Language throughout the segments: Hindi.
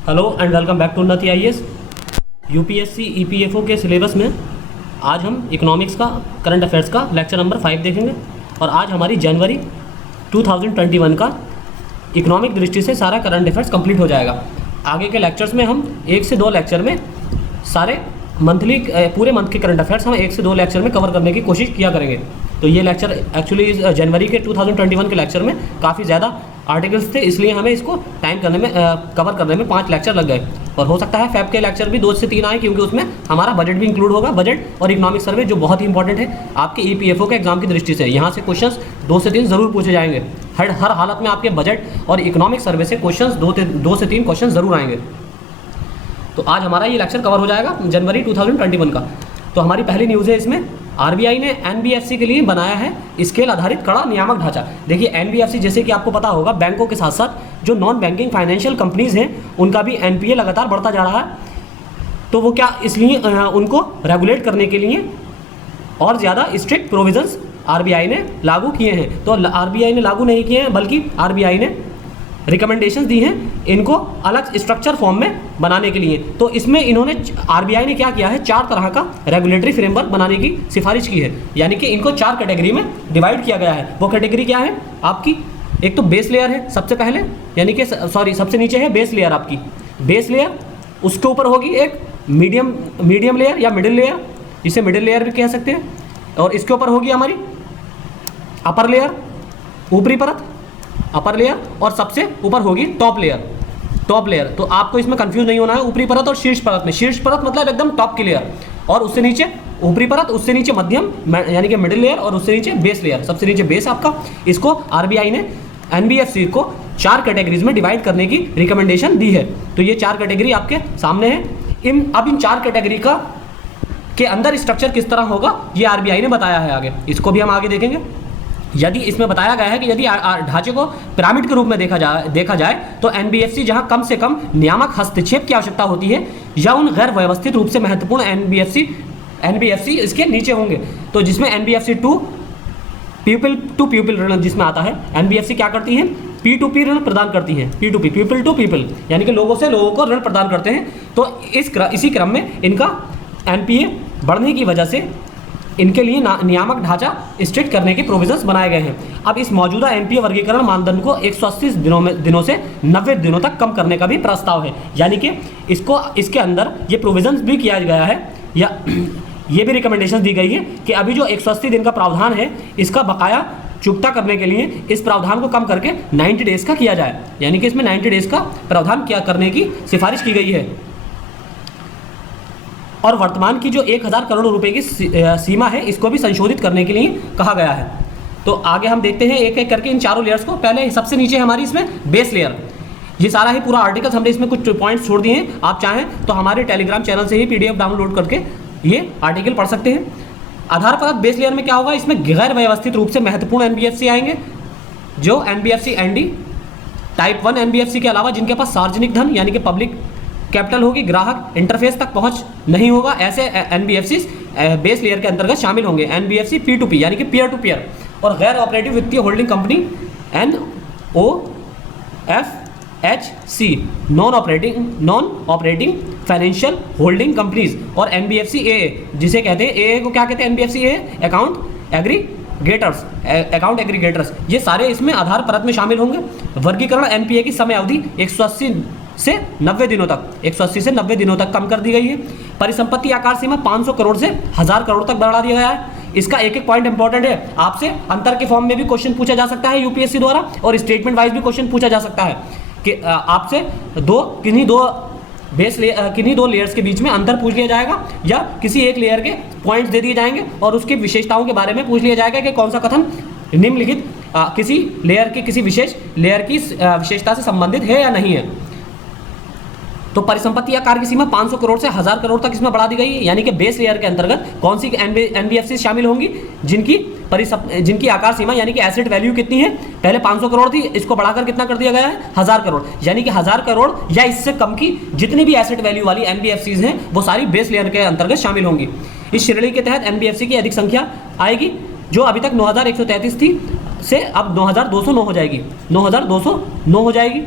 Hello and welcome back to Unnati IAS. UPSC EPFO के सिलेबस में आज हम इकोनॉमिक्स का करंट अफेयर्स का लेक्चर नंबर 5 देखेंगे और आज हमारी जनवरी 2021 का इकोनॉमिक दृष्टि से सारा करंट अफेयर्स कंप्लीट हो जाएगा। आगे के लेक्चर्स में हम 1 से 2 लेक्चर में सारे पूरे मंथ के करंट अफेयर्स हम 1 से 2 लेक्चर में कवर करने की कोशिश किया करेंगे। तो ये लेक्चर एक्चुअली जनवरी के 2021 के लेक्चर में काफ़ी ज़्यादा आर्टिकल्स थे, इसलिए हमें इसको कवर करने में 5 लेक्चर लग गए। और हो सकता है फैब के लेक्चर भी 2 से 3 आए, क्योंकि उसमें हमारा बजट भी इंक्लूड होगा। बजट और इकोनॉमिक सर्वे जो बहुत ही इंपॉर्टेंट है आपके ईपीएफओ के एग्जाम की दृष्टि से। यहाँ से क्वेश्चंस 2 से 3 जरूर पूछे जाएंगे। हर हालत में आपके बजट और इकोनॉमिक सर्वे से क्वेश्चंस 2 से 3 क्वेश्चन जरूर आएंगे। तो आज हमारा ये लेक्चर कवर हो जाएगा जनवरी 2021 का। तो हमारी पहली न्यूज़ है इसमें, आरबीआई ने एनबीएफसी के लिए बनाया है स्केल आधारित कड़ा नियामक ढांचा। देखिए एनबीएफसी, जैसे कि आपको पता होगा, बैंकों के साथ साथ जो नॉन बैंकिंग फाइनेंशियल कंपनीज हैं उनका भी एनपीए लगातार बढ़ता जा रहा है। तो वो क्या, इसलिए उनको रेगुलेट करने के लिए और ज़्यादा स्ट्रिक्ट प्रोविजंस आरबीआई ने लागू किए हैं। तो आरबीआई ने लागू नहीं किए हैं, बल्कि आरबीआई ने रिकमेंडेशंस दी हैं इनको अलग स्ट्रक्चर फॉर्म में बनाने के लिए। तो इसमें इन्होंने आरबीआई ने क्या किया है, 4 तरह का रेगुलेटरी फ्रेमवर्क बनाने की सिफारिश की है। यानी कि इनको 4 कैटेगरी में डिवाइड किया गया है। वो कैटेगरी क्या है आपकी, एक तो बेस लेयर है सबसे पहले, यानी कि सबसे नीचे है बेस लेयर आपकी, बेस लेयर। उसके ऊपर होगी एक मीडियम लेयर या मिडिल लेयर, जिसे मिडिल लेयर भी कह सकते हैं। और इसके ऊपर होगी हमारी अपर लेयर, ऊपरी परत, अपर लेयर, और सबसे ऊपर होगी टॉप लेयर। तो आपको इसमें कंफ्यूज नहीं होना है, ऊपरी परत और शीर्ष परत में। शीर्ष परत मतलब एकदम टॉप की लेयर, और उससे नीचे ऊपरी परत, उससे नीचे मध्यम यानी कि मिडिल लेयर, और उससे नीचे बेस लेयर, सबसे नीचे बेस आपका। इसको आरबीआई ने एनबीएफसी को 4 कैटेगरीज में डिवाइड करने की रिकमेंडेशन दी है। तो ये 4 कैटेगरी आपके सामने है। अब इन 4 कैटेगरी के अंदर स्ट्रक्चर किस तरह होगा ये आरबीआई ने बताया है आगे, इसको भी हम आगे देखेंगे। यदि इसमें बताया गया है कि यदि ढांचे को पिरामिड के रूप में देखा जाए तो एनबीएफसी जहां कम से कम नियामक हस्तक्षेप की आवश्यकता होती है, या उन गैर व्यवस्थित रूप से महत्वपूर्ण एनबीएफसी इसके नीचे होंगे। तो जिसमें एनबीएफसी 2 पीपल टू पीपल ऋण जिसमें आता है, एनबीएफसी क्या करती है, P2P ऋण प्रदान करती है। P2P, पीपल टू पीपल, यानी कि लोगों से लोगों को ऋण प्रदान करते हैं। तो इसी क्रम में इनका एनपीए बढ़ने की वजह से इनके लिए नियामक ढांचा स्ट्रिक्ट करने के प्रोविजंस बनाए गए हैं। अब इस मौजूदा एनपीए वर्गीकरण मानदंड को 180 दिनों से 90 दिनों तक कम करने का भी प्रस्ताव है। यानी कि इसके अंदर ये प्रोविजंस भी किया गया है, या ये भी रिकमेंडेशन दी गई है कि अभी जो 180 दिन का प्रावधान है, इसका बकाया चुकता करने के लिए इस प्रावधान को कम करके 90 डेज का किया जाए। यानी कि इसमें 90 डेज का प्रावधान करने की सिफारिश की गई है। और वर्तमान की जो 1000 करोड़ रुपए की सीमा है, इसको भी संशोधित करने के लिए कहा गया है। तो आगे हम देखते हैं एक एक करके इन चारों लेयर्स को। पहले सबसे नीचे हमारी इसमें बेस लेयर, ये सारा ही पूरा आर्टिकल्स हमने इसमें कुछ पॉइंट्स छोड़ दिए हैं। आप चाहें तो हमारे टेलीग्राम चैनल से ही पीडीएफ डाउनलोड करके ये आर्टिकल पढ़ सकते हैं। आधार परत बेस लेयर में क्या होगा, इसमें गैर व्यवस्थित रूप से महत्वपूर्ण एनबीएफसी आएंगे, जो एनबीएफसी एनडी टाइप 1 एनबीएफसी के अलावा जिनके पास सार्वजनिक धन यानी कि पब्लिक कैपिटल होगी, ग्राहक इंटरफेस तक पहुंच नहीं होगा, ऐसे एनबीएफसी बेस लेयर के अंतर्गत शामिल होंगे। एनबीएफसी P2P यानी कि पीयर टू पीयर, और गैर ऑपरेटिव वित्तीय holding company NOFHC non operating financial holding companies, और एनबीएफसी AA जिसे कहते हैं, AA को क्या कहते हैं, एनबीएफसी AA अकाउंट एग्रीगेटर्स, ये सारे इसमें आधार परत में शामिल होंगे। वर्गीकरण एनपीए की समय अवधि 180 से 90 दिनों तक कम कर दी गई है। परिसंपत्ति आकार सीमा 500 करोड़ से 1000 करोड़ तक बढ़ा दिया गया है। इसका एक एक पॉइंट इंपॉर्टेंट है, आपसे अंतर के फॉर्म में भी क्वेश्चन पूछा जा सकता है यूपीएससी द्वारा, और स्टेटमेंट वाइज भी क्वेश्चन पूछा जा सकता है कि आपसे किन्हीं दो लेयर्स के बीच में अंतर पूछ लिया जाएगा, या किसी एक लेयर के पॉइंट्स दे दिए जाएंगे और उसकी विशेषताओं के बारे में पूछ लिया जाएगा कि कौन सा कथन निम्नलिखित किसी लेयर के किसी विशेष लेयर की विशेषता से संबंधित है या नहीं है। तो परिसंपत्ति आकार की सीमा 500 करोड़ से 1000 करोड़ तक इसमें बढ़ा दी गई है। यानी कि बेस लेयर के अंतर्गत कौन सी एनबीएफसी शामिल होंगी, जिनकी आकार सीमा यानी कि एसेट वैल्यू कितनी है, पहले 500 करोड़ थी, इसको बढ़ाकर कितना कर दिया गया है, 1000 करोड़। यानी कि 1000 करोड़ या इससे कम की जितनी भी एसेट वैल्यू वाली एनबीएफसीज हैं वो सारी बेस लेयर के अंतर्गत शामिल होंगी। इस श्रेणी के तहत एनबीएफसी की अधिक संख्या आएगी, जो अभी तक 9133 थी से अब 9209 हो जाएगी, 9209 हो जाएगी।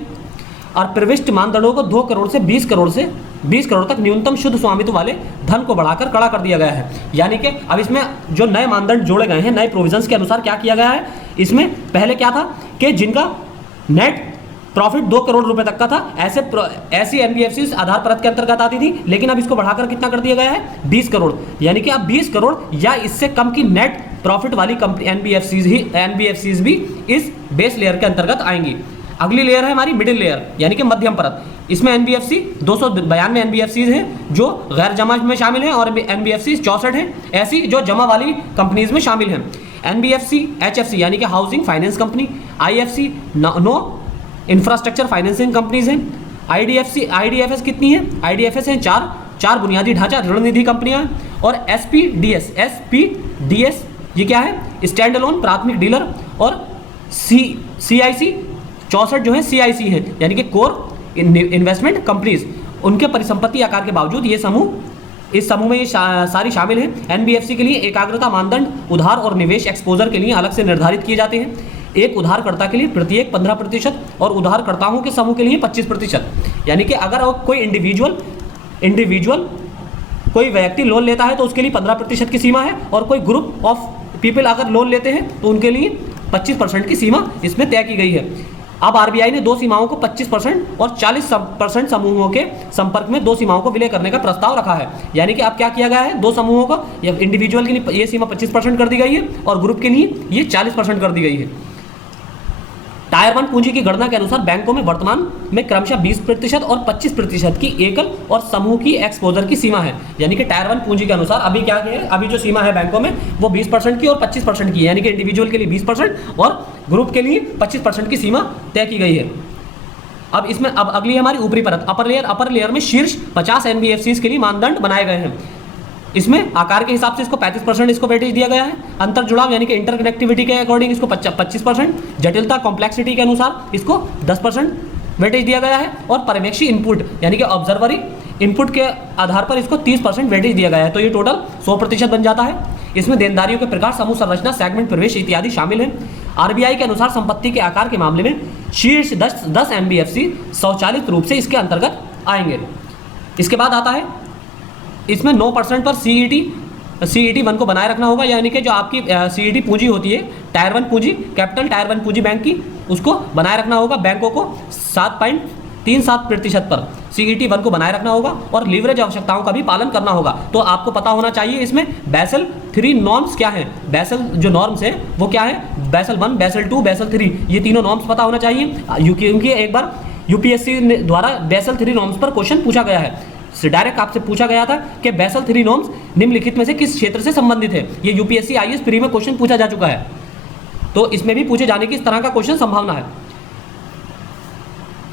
और प्रविष्ट मानदंडों को 2 करोड़ से 20 करोड़ तक न्यूनतम शुद्ध स्वामित्व वाले धन को बढ़ाकर कड़ा कर दिया गया है। यानी कि अब इसमें जो नए मानदंड जोड़े गए हैं, नए प्रोविजंस के अनुसार क्या किया गया है, इसमें पहले क्या था कि जिनका नेट प्रॉफिट 2 करोड़ रुपए तक का था, ऐसी एनबीएफसी आधार परत के अंतर्गत आती थी, लेकिन अब इसको बढ़ाकर कितना कर दिया गया है, 20 करोड़। यानी कि अब 20 करोड़ या इससे कम की नेट प्रॉफिट वाली कंपनी एनबीएफसीज भी इस बेस लेयर के अंतर्गत आएंगी। अगली लेयर है हमारी मिडिल लेयर, यानी कि मध्यम परत। इसमें एनबीएफसी 292 एनबीएफसीज हैं जो गैर जमा में शामिल हैं और एनबीएफसी 64 हैं ऐसी जो जमा वाली कंपनीज में शामिल हैं। एनबीएफसी एचएफसी यानी कि housing finance company, IFC no infrastructure financing companies हैं। आईडीएफएस कितनी है, आईडीएफएस हैं चार बुनियादी ढांचा ऋण निधि कंपनियां हैं। और एसपीडीएस ये क्या है, स्टैंड अलोन प्राथमिक डीलर। और सीआईसी 64 जो है सीआईसी है, यानी कि कोर इन्वेस्टमेंट कंपनीज। उनके परिसंपत्ति आकार के बावजूद ये समूह, इस समूह में ये सारी शामिल हैं। एनबीएफसी के लिए एकाग्रता मानदंड उधार और निवेश एक्सपोजर के लिए अलग से निर्धारित किए जाते हैं। एक उधारकर्ता के लिए प्रत्येक 15% और उधारकर्ताओं के समूह के लिए 25%। यानी कि अगर कोई इंडिविजुअल कोई व्यक्ति लोन लेता है तो उसके लिए 15% की सीमा है, और कोई ग्रुप ऑफ पीपल अगर लोन लेते हैं तो उनके लिए 25% की सीमा इसमें तय की गई है। अब आरबीआई ने 2 सीमाओं को 25% और 40% समूहों के संपर्क में 2 सीमाओं को विलय करने का प्रस्ताव रखा है। यानी कि अब क्या किया गया है, 2 समूहों को, इंडिविजुअल के लिए ये सीमा 25% कर दी गई है और ग्रुप के लिए ये 40% कर दी गई है। टायर 1 पूंजी की गणना के अनुसार बैंकों में वर्तमान में क्रमशः 20% और 25% की एकल और समूह की एक्सपोजर की सीमा है। यानी कि टायर 1 पूंजी के अनुसार अभी क्या है, अभी जो सीमा है बैंकों में वो 20% की और 25% की है। यानी कि इंडिविजुअल के लिए 20% और ग्रुप के लिए 25% की सीमा तय की गई है। अब इसमें अब अगली हमारी ऊपरी परत अपर लेयर में शीर्ष 50 एनबीएफसीज के लिए मानदंड बनाए गए हैं। इसमें आकार के हिसाब से इसको 35% इसको वेटेज दिया गया है। अंतर जुड़ाव यानी कि इंटरकनेक्टिविटी के अकॉर्डिंग इसको 25%, जटिलता कॉम्प्लेक्सिटी के अनुसार इसको 10% वेटेज दिया गया है, और पर्यवेक्षी इनपुट यानी कि ऑब्जर्वरी इनपुट के आधार पर इसको 30% वेटेज दिया गया है। तो ये टोटल 100% बन जाता है। इसमें देनदारियों के प्रकार, समूह संरचना, सेगमेंट, प्रवेश इत्यादि शामिल हैं। आरबीआई के अनुसार संपत्ति के आकार के मामले में शीर्ष 10 एनबीएफसी स्वचालित रूप से इसके अंतर्गत आएंगे। इसके बाद आता है इसमें 9% पर सीईटी 1 को बनाए रखना होगा। यानी कि जो आपकी सीईटी पूंजी होती है, टायर 1 पूंजी, कैपिटल टायर 1 पूंजी बैंक की, उसको बनाए रखना होगा। बैंकों को 7.37% पर सीईटी 1 को बनाए रखना होगा और लीवरेज आवश्यकताओं का भी पालन करना होगा। तो आपको पता होना चाहिए इसमें बेसल 3 नॉर्म्स क्या हैं। बेसल जो नॉर्म्स है वो क्या है, बेसल 1, बेसल 2, बेसल 3, ये तीनों नॉर्म्स पता होना चाहिए, क्योंकि एक बार यूपीएससी द्वारा बेसल 3 नॉर्म्स पर क्वेश्चन पूछा गया है। डायरेक्ट आपसे पूछा गया था कि बेसल 3 नॉर्म्स निम्नलिखित में से किस क्षेत्र से संबंधित है। ये यूपीएससी आईएएस प्री में क्वेश्चन पूछा जा चुका है, तो इसमें भी पूछे जाने की इस तरह का क्वेश्चन संभावना है।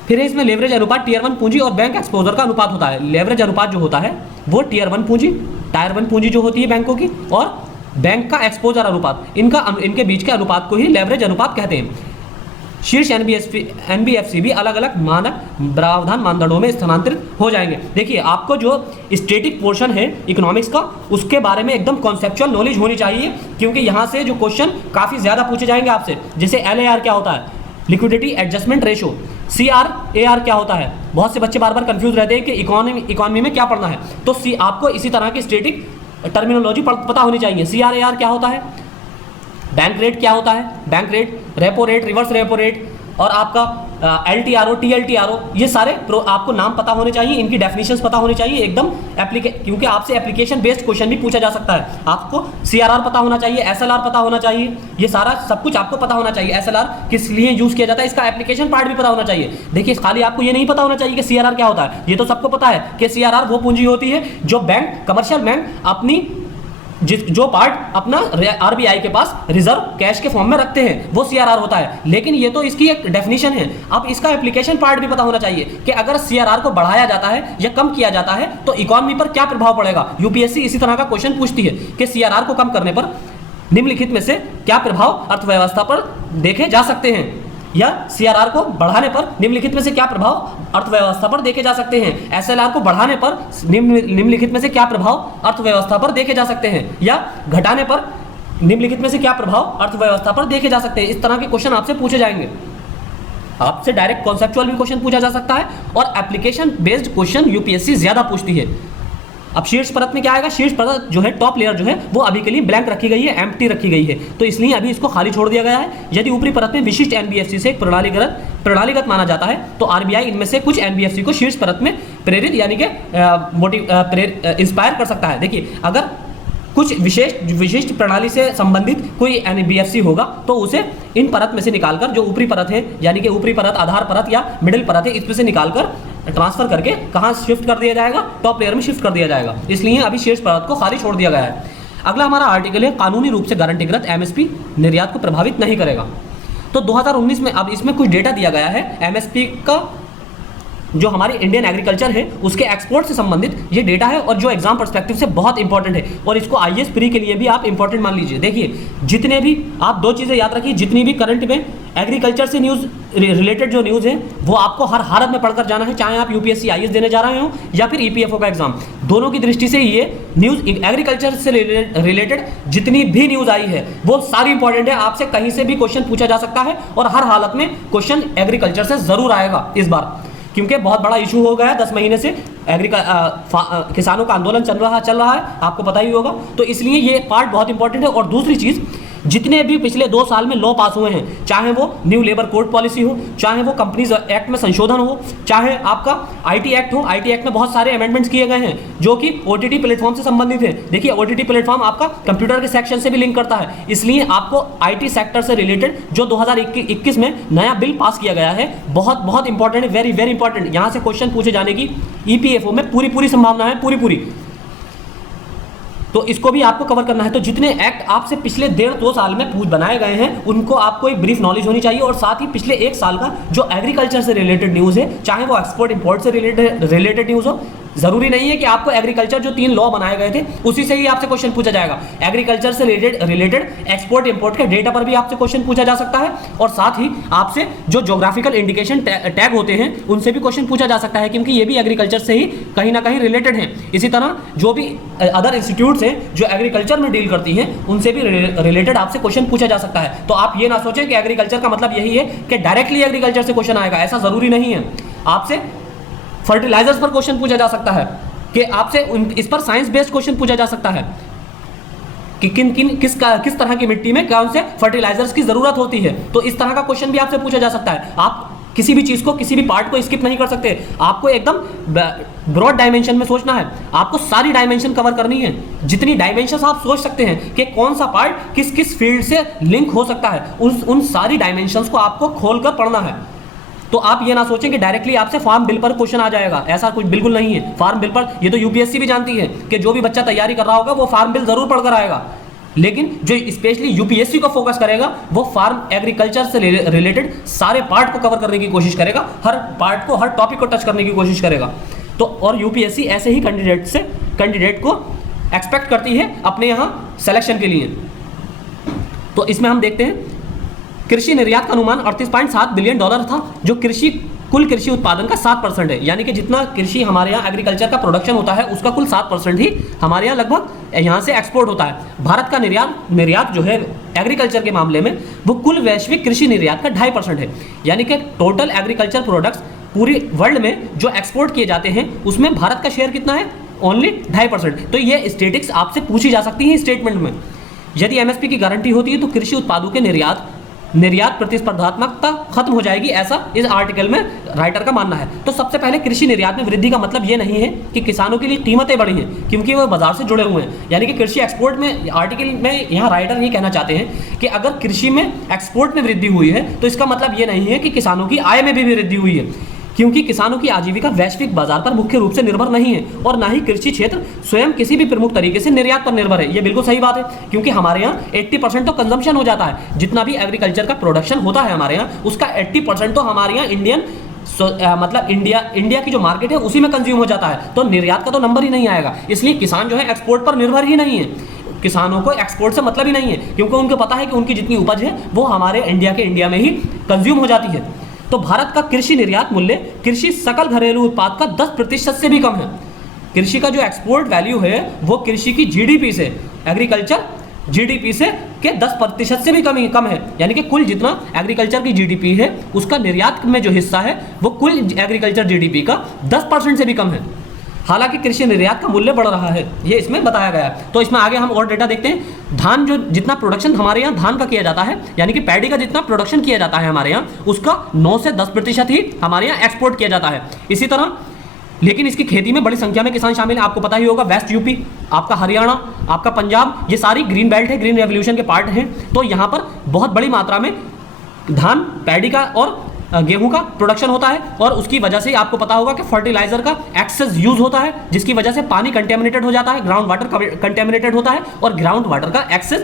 फिर इसमें लेवरेज अनुपात टियर 1 पूंजी और बैंक एक्सपोजर का अनुपात होता है। लेवरेज अनुपात जो होता है वो टियर 1 पूंजी, टायर 1 पूंजी जो होती है बैंकों की, और बैंक का एक्सपोजर अनुपात, इनके बीच के अनुपात को ही लेवरेज अनुपात कहते हैं। शीर्ष एनबीएफसी भी अलग अलग मानक प्रावधान मानदंडों में स्थानांतरित हो जाएंगे। देखिए, आपको जो स्टैटिक पोर्शन है इकोनॉमिक्स का, उसके बारे में एकदम कॉन्सेप्चुअल नॉलेज होनी चाहिए, क्योंकि यहाँ से जो क्वेश्चन काफ़ी ज़्यादा पूछे जाएंगे आपसे। जैसे LAR क्या होता है, लिक्विडिटी एडजस्टमेंट रेशो, CRAR क्या होता है। बहुत से बच्चे बार बार कंफ्यूज रहते हैं कि इकोनॉमी में क्या पढ़ना है, तो आपको इसी तरह की स्टैटिक टर्मिनोलॉजी पता होनी चाहिए। CRAR क्या होता है, बैंक रेट क्या होता है, bank rate, repo rate, reverse repo rate, और आपका LTRO, TLTRO, ये सारे आपको नाम पता होने चाहिए, इनकी डेफिनेशंस पता होनी चाहिए एकदम क्योंकि आपसे एप्लीकेशन बेस्ड क्वेश्चन भी पूछा जा सकता है। आपको CRR पता होना चाहिए, SLR पता होना चाहिए, ये सारा सब कुछ आपको पता होना चाहिए। SLR किस लिए यूज़ किया जाता है, इसका एप्लीकेशन पार्ट भी पता होना चाहिए। देखिए, खाली आपको ये नहीं पता होना चाहिए कि CRR क्या होता है, ये तो सबको पता है कि CRR वो पूंजी होती है जो बैंक, कमर्शियल बैंक अपनी जो पार्ट अपना आरबीआई के पास रिजर्व कैश के फॉर्म में रखते हैं वो CRR होता है। लेकिन ये तो इसकी एक डेफिनेशन है। अब इसका एप्लीकेशन पार्ट भी पता होना चाहिए कि अगर CRR को बढ़ाया जाता है या कम किया जाता है तो इकोनॉमी पर क्या प्रभाव पड़ेगा। यूपीएससी इसी तरह का क्वेश्चन पूछती है कि CRR को कम करने पर निम्नलिखित में से क्या प्रभाव अर्थव्यवस्था पर देखे जा सकते हैं, या CRR को बढ़ाने पर निम्नलिखित में से क्या प्रभाव अर्थव्यवस्था पर देखे जा सकते हैं। SLR को बढ़ाने पर निम्नलिखित में से क्या प्रभाव अर्थव्यवस्था पर देखे जा सकते हैं, या घटाने पर निम्नलिखित में से क्या प्रभाव अर्थव्यवस्था पर देखे जा सकते हैं। इस तरह के क्वेश्चन आपसे पूछे जाएंगे। आपसे डायरेक्ट कॉन्सेप्चुअल भी क्वेश्चन पूछा जा सकता है और एप्लीकेशन बेस्ड क्वेश्चन यूपीएससी ज्यादा पूछती है। अब शीर्ष परत में क्या आएगा, शीर्ष परत जो है टॉप लेयर जो है वो अभी के लिए ब्लैंक रखी गई है, एम्प्टी रखी गई है, तो इसलिए अभी इसको खाली छोड़ दिया गया है। यदि ऊपरी परत में विशिष्ट एनबीएफसी से एक प्रणालीगत माना जाता है तो आरबीआई इनमें से कुछ एनबीएफसी को शीर्ष परत में प्रेरित यानी कि इंस्पायर कर सकता है। देखिए, अगर कुछ विशिष्ट प्रणाली से संबंधित कोई एनबीएफसी होगा तो उसे इन परत में से निकालकर, जो ऊपरी परत है यानी कि ऊपरी परत, आधार परत या मिडिल परत है, इसमें से निकालकर ट्रांसफर करके कहाँ शिफ्ट कर दिया जाएगा, टॉप लेयर में शिफ्ट कर दिया जाएगा। इसलिए अभी शीर्ष परत को खाली छोड़ दिया गया है। अगला हमारा आर्टिकल है, कानूनी रूप से गारंटीकृत एमएसपी निर्यात को प्रभावित नहीं करेगा। तो 2019 में अब इसमें कुछ डेटा दिया गया है एमएसपी का, जो हमारी इंडियन एग्रीकल्चर है उसके एक्सपोर्ट से संबंधित ये डेटा है और जो एग्जाम पर्सपेक्टिव से बहुत इंपॉर्टेंट है और इसको आईएएस प्री के लिए भी आप इंपॉर्टेंट मान लीजिए। देखिए, जितने भी आप दो चीज़ें याद रखिए, जितनी भी करंट में एग्रीकल्चर से न्यूज़ रिलेटेड जो न्यूज़ है वो आपको हर हालत में पढ़कर जाना है, चाहे आप यूपीएससी आईएएस देने जा रहे हो या फिर ईपीएफओ का एग्जाम। दोनों की दृष्टि से ये न्यूज़ एग्रीकल्चर से रिलेटेड जितनी भी न्यूज़ आई है वो सारी इंपॉर्टेंट है। आपसे कहीं से भी क्वेश्चन पूछा जा सकता है और हर हालत में क्वेश्चन एग्रीकल्चर से जरूर आएगा इस बार, क्योंकि बहुत बड़ा इशू हो गया है 10 महीने से किसानों का आंदोलन चल रहा है, आपको पता ही होगा। तो इसलिए ये पार्ट बहुत इंपॉर्टेंट है। और दूसरी चीज़, जितने भी पिछले 2 साल में लॉ पास हुए हैं, चाहे वो न्यू लेबर कोड पॉलिसी हो, चाहे वो कंपनीज एक्ट में संशोधन हो, चाहे आपका आईटी एक्ट हो, आईटी एक्ट में बहुत सारे अमेंडमेंट्स किए गए हैं जो कि ओटीटी प्लेटफॉर्म से संबंधित है। देखिए, ओटीटी प्लेटफॉर्म आपका कंप्यूटर के सेक्शन से भी लिंक करता है, इसलिए आपको आईटी सेक्टर से रिलेटेड जो 2021 में नया बिल पास किया गया है बहुत बहुत इंपॉर्टेंट है, वेरी वेरी इंपॉर्टेंट। यहाँ से क्वेश्चन पूछे जाने की ईपीएफओ में पूरी संभावना है, पूरी। तो इसको भी आपको कवर करना है। तो जितने एक्ट आपसे पिछले 1.5-2 साल में बनाए गए हैं उनको आपको एक ब्रीफ नॉलेज होनी चाहिए, और साथ ही पिछले 1 साल का जो एग्रीकल्चर से रिलेटेड न्यूज़ है, चाहे वो एक्सपोर्ट इंपोर्ट से रिलेटेड न्यूज़ हो, जरूरी नहीं है कि आपको एग्रीकल्चर जो 3 लॉ बनाए गए थे उसी से ही आपसे क्वेश्चन पूछा जाएगा। एग्रीकल्चर से रिलेटेड एक्सपोर्ट इंपोर्ट के डेटा पर भी आपसे क्वेश्चन पूछा जा सकता है, और साथ ही आपसे जो ज्योग्राफिकल इंडिकेशन टैग होते हैं उनसे भी क्वेश्चन पूछा जा सकता है, क्योंकि ये भी एग्रीकल्चर से ही कहीं ना कहीं रिलेटेड हैं। इसी तरह जो भी अदर इंस्टीट्यूट्स हैं जो एग्रीकल्चर में डील करती हैं उनसे भी रिलेटेड आपसे क्वेश्चन पूछा जा सकता है। तो आप ये ना सोचें कि एग्रीकल्चर का मतलब यही है कि डायरेक्टली एग्रीकल्चर से क्वेश्चन आएगा, ऐसा जरूरी नहीं है। आपसे फर्टिलाइजर्स पर क्वेश्चन पूछा जा सकता है, कि आपसे इस पर साइंस बेस्ड क्वेश्चन पूछा जा सकता है कि किस तरह की मिट्टी में कौन से फर्टिलाइजर्स की जरूरत होती है। तो इस तरह का क्वेश्चन भी आपसे पूछा जा सकता है। आप किसी भी चीज को, किसी भी पार्ट को स्किप नहीं कर सकते, आपको एकदम ब्रॉड डायमेंशन में सोचना है, आपको सारी डायमेंशन कवर करनी है। जितनी डायमेंशंस आप सोच सकते हैं कि कौन सा पार्ट किस फील्ड से लिंक हो सकता है, उन सारी डायमेंशंस को आपको खोलकर पढ़ना है। तो आप ये ना सोचें कि डायरेक्टली आपसे फार्म बिल पर क्वेश्चन आ जाएगा, ऐसा कुछ बिल्कुल नहीं है। फार्म बिल पर ये तो यूपीएससी भी जानती है कि जो भी बच्चा तैयारी कर रहा होगा वो फार्म बिल जरूर पढ़कर आएगा, लेकिन जो स्पेशली यूपीएससी को फोकस करेगा वो फार्म एग्रीकल्चर से रिलेटेड सारे पार्ट को कवर करने की कोशिश करेगा, हर पार्ट को, हर टॉपिक को टच करने की कोशिश करेगा। तो और यूपीएससी ऐसे ही कैंडिडेट को एक्सपेक्ट करती है अपने यहाँ सिलेक्शन के लिए। तो इसमें हम देखते हैं कृषि निर्यात का अनुमान 38.7 बिलियन डॉलर था, जो कुल कृषि उत्पादन का 7% है। यानी कि जितना कृषि हमारे यहाँ एग्रीकल्चर का प्रोडक्शन होता है उसका कुल 7% ही हमारे यहाँ लगभग यहाँ से एक्सपोर्ट होता है। भारत का निर्यात जो है एग्रीकल्चर के मामले में वो कुल वैश्विक कृषि निर्यात का 2.5% है। यानी कि टोटल एग्रीकल्चर प्रोडक्ट्स पूरी वर्ल्ड में जो एक्सपोर्ट किए जाते हैं उसमें भारत का शेयर कितना है, ओनली 2.5%। तो ये स्टेटिक्स आपसे पूछी जा सकती है स्टेटमेंट में। यदि एमएसपी की गारंटी होती है तो कृषि उत्पादों के निर्यात प्रतिस्पर्धात्मकता खत्म हो जाएगी, ऐसा इस आर्टिकल में राइटर का मानना है। तो सबसे पहले कृषि निर्यात में वृद्धि का मतलब ये नहीं है कि किसानों के लिए कीमतें बढ़ी हैं, क्योंकि वो बाजार से जुड़े हुए हैं। यानी कि कृषि एक्सपोर्ट में आर्टिकल में यहाँ राइटर ये कहना चाहते हैं कि अगर कृषि में एक्सपोर्ट में वृद्धि हुई है तो इसका मतलब ये नहीं है कि किसानों की आय में भी वृद्धि हुई है, क्योंकि किसानों की आजीविका वैश्विक बाजार पर मुख्य रूप से निर्भर नहीं है, और ना ही कृषि क्षेत्र स्वयं किसी भी प्रमुख तरीके से निर्यात पर निर्भर है। ये बिल्कुल सही बात है, क्योंकि हमारे यहाँ 80% तो कंजम्पशन हो जाता है। जितना भी एग्रीकल्चर का प्रोडक्शन होता है हमारे यहाँ, उसका 80% तो हमारे यहाँ मतलब इंडिया की जो मार्केट है उसी में कंज्यूम हो जाता है। तो निर्यात का तो नंबर ही नहीं आएगा। इसलिए किसान जो है एक्सपोर्ट पर निर्भर ही नहीं है, किसानों को एक्सपोर्ट से मतलब ही नहीं है, क्योंकि उनको पता है कि उनकी जितनी उपज है वो हमारे इंडिया में ही कंज्यूम हो जाती है। तो भारत का कृषि निर्यात मूल्य कृषि सकल घरेलू उत्पाद का 10% से भी कम है। कृषि का जो एक्सपोर्ट वैल्यू है वो कृषि की जीडीपी से, एग्रीकल्चर जीडीपी से के 10% से भी कम है। यानी कि कुल जितना एग्रीकल्चर की जीडीपी है उसका निर्यात में जो हिस्सा है वो कुल एग्रीकल्चर जीडीपी का 10% से भी कम है। हालांकि कृषि निर्यात का मूल्य बढ़ रहा है, ये इसमें बताया गया है। तो इसमें आगे हम और डेटा देखते हैं। धान जो जितना प्रोडक्शन हमारे यहाँ धान का किया जाता है, यानी कि पैडी का जितना प्रोडक्शन किया जाता है हमारे यहाँ, उसका 9 से 10% ही हमारे यहाँ एक्सपोर्ट किया जाता है। इसी तरह लेकिन इसकी खेती में बड़ी संख्या में किसान शामिल हैं। आपको पता ही होगा वेस्ट यूपी, आपका हरियाणा, आपका पंजाब, ये सारी ग्रीन बेल्ट है, ग्रीन रेवोल्यूशन के पार्ट हैं। तो यहाँ पर बहुत बड़ी मात्रा में धान, पैडी का और गेहूं का प्रोडक्शन होता है और उसकी वजह से आपको पता होगा कि फर्टिलाइजर का एक्सेस यूज होता है, जिसकी वजह से पानी कंटेमिनेटेड हो जाता है, ग्राउंड वाटर कंटेमिनेटेड होता है और ग्राउंड वाटर का एक्सेस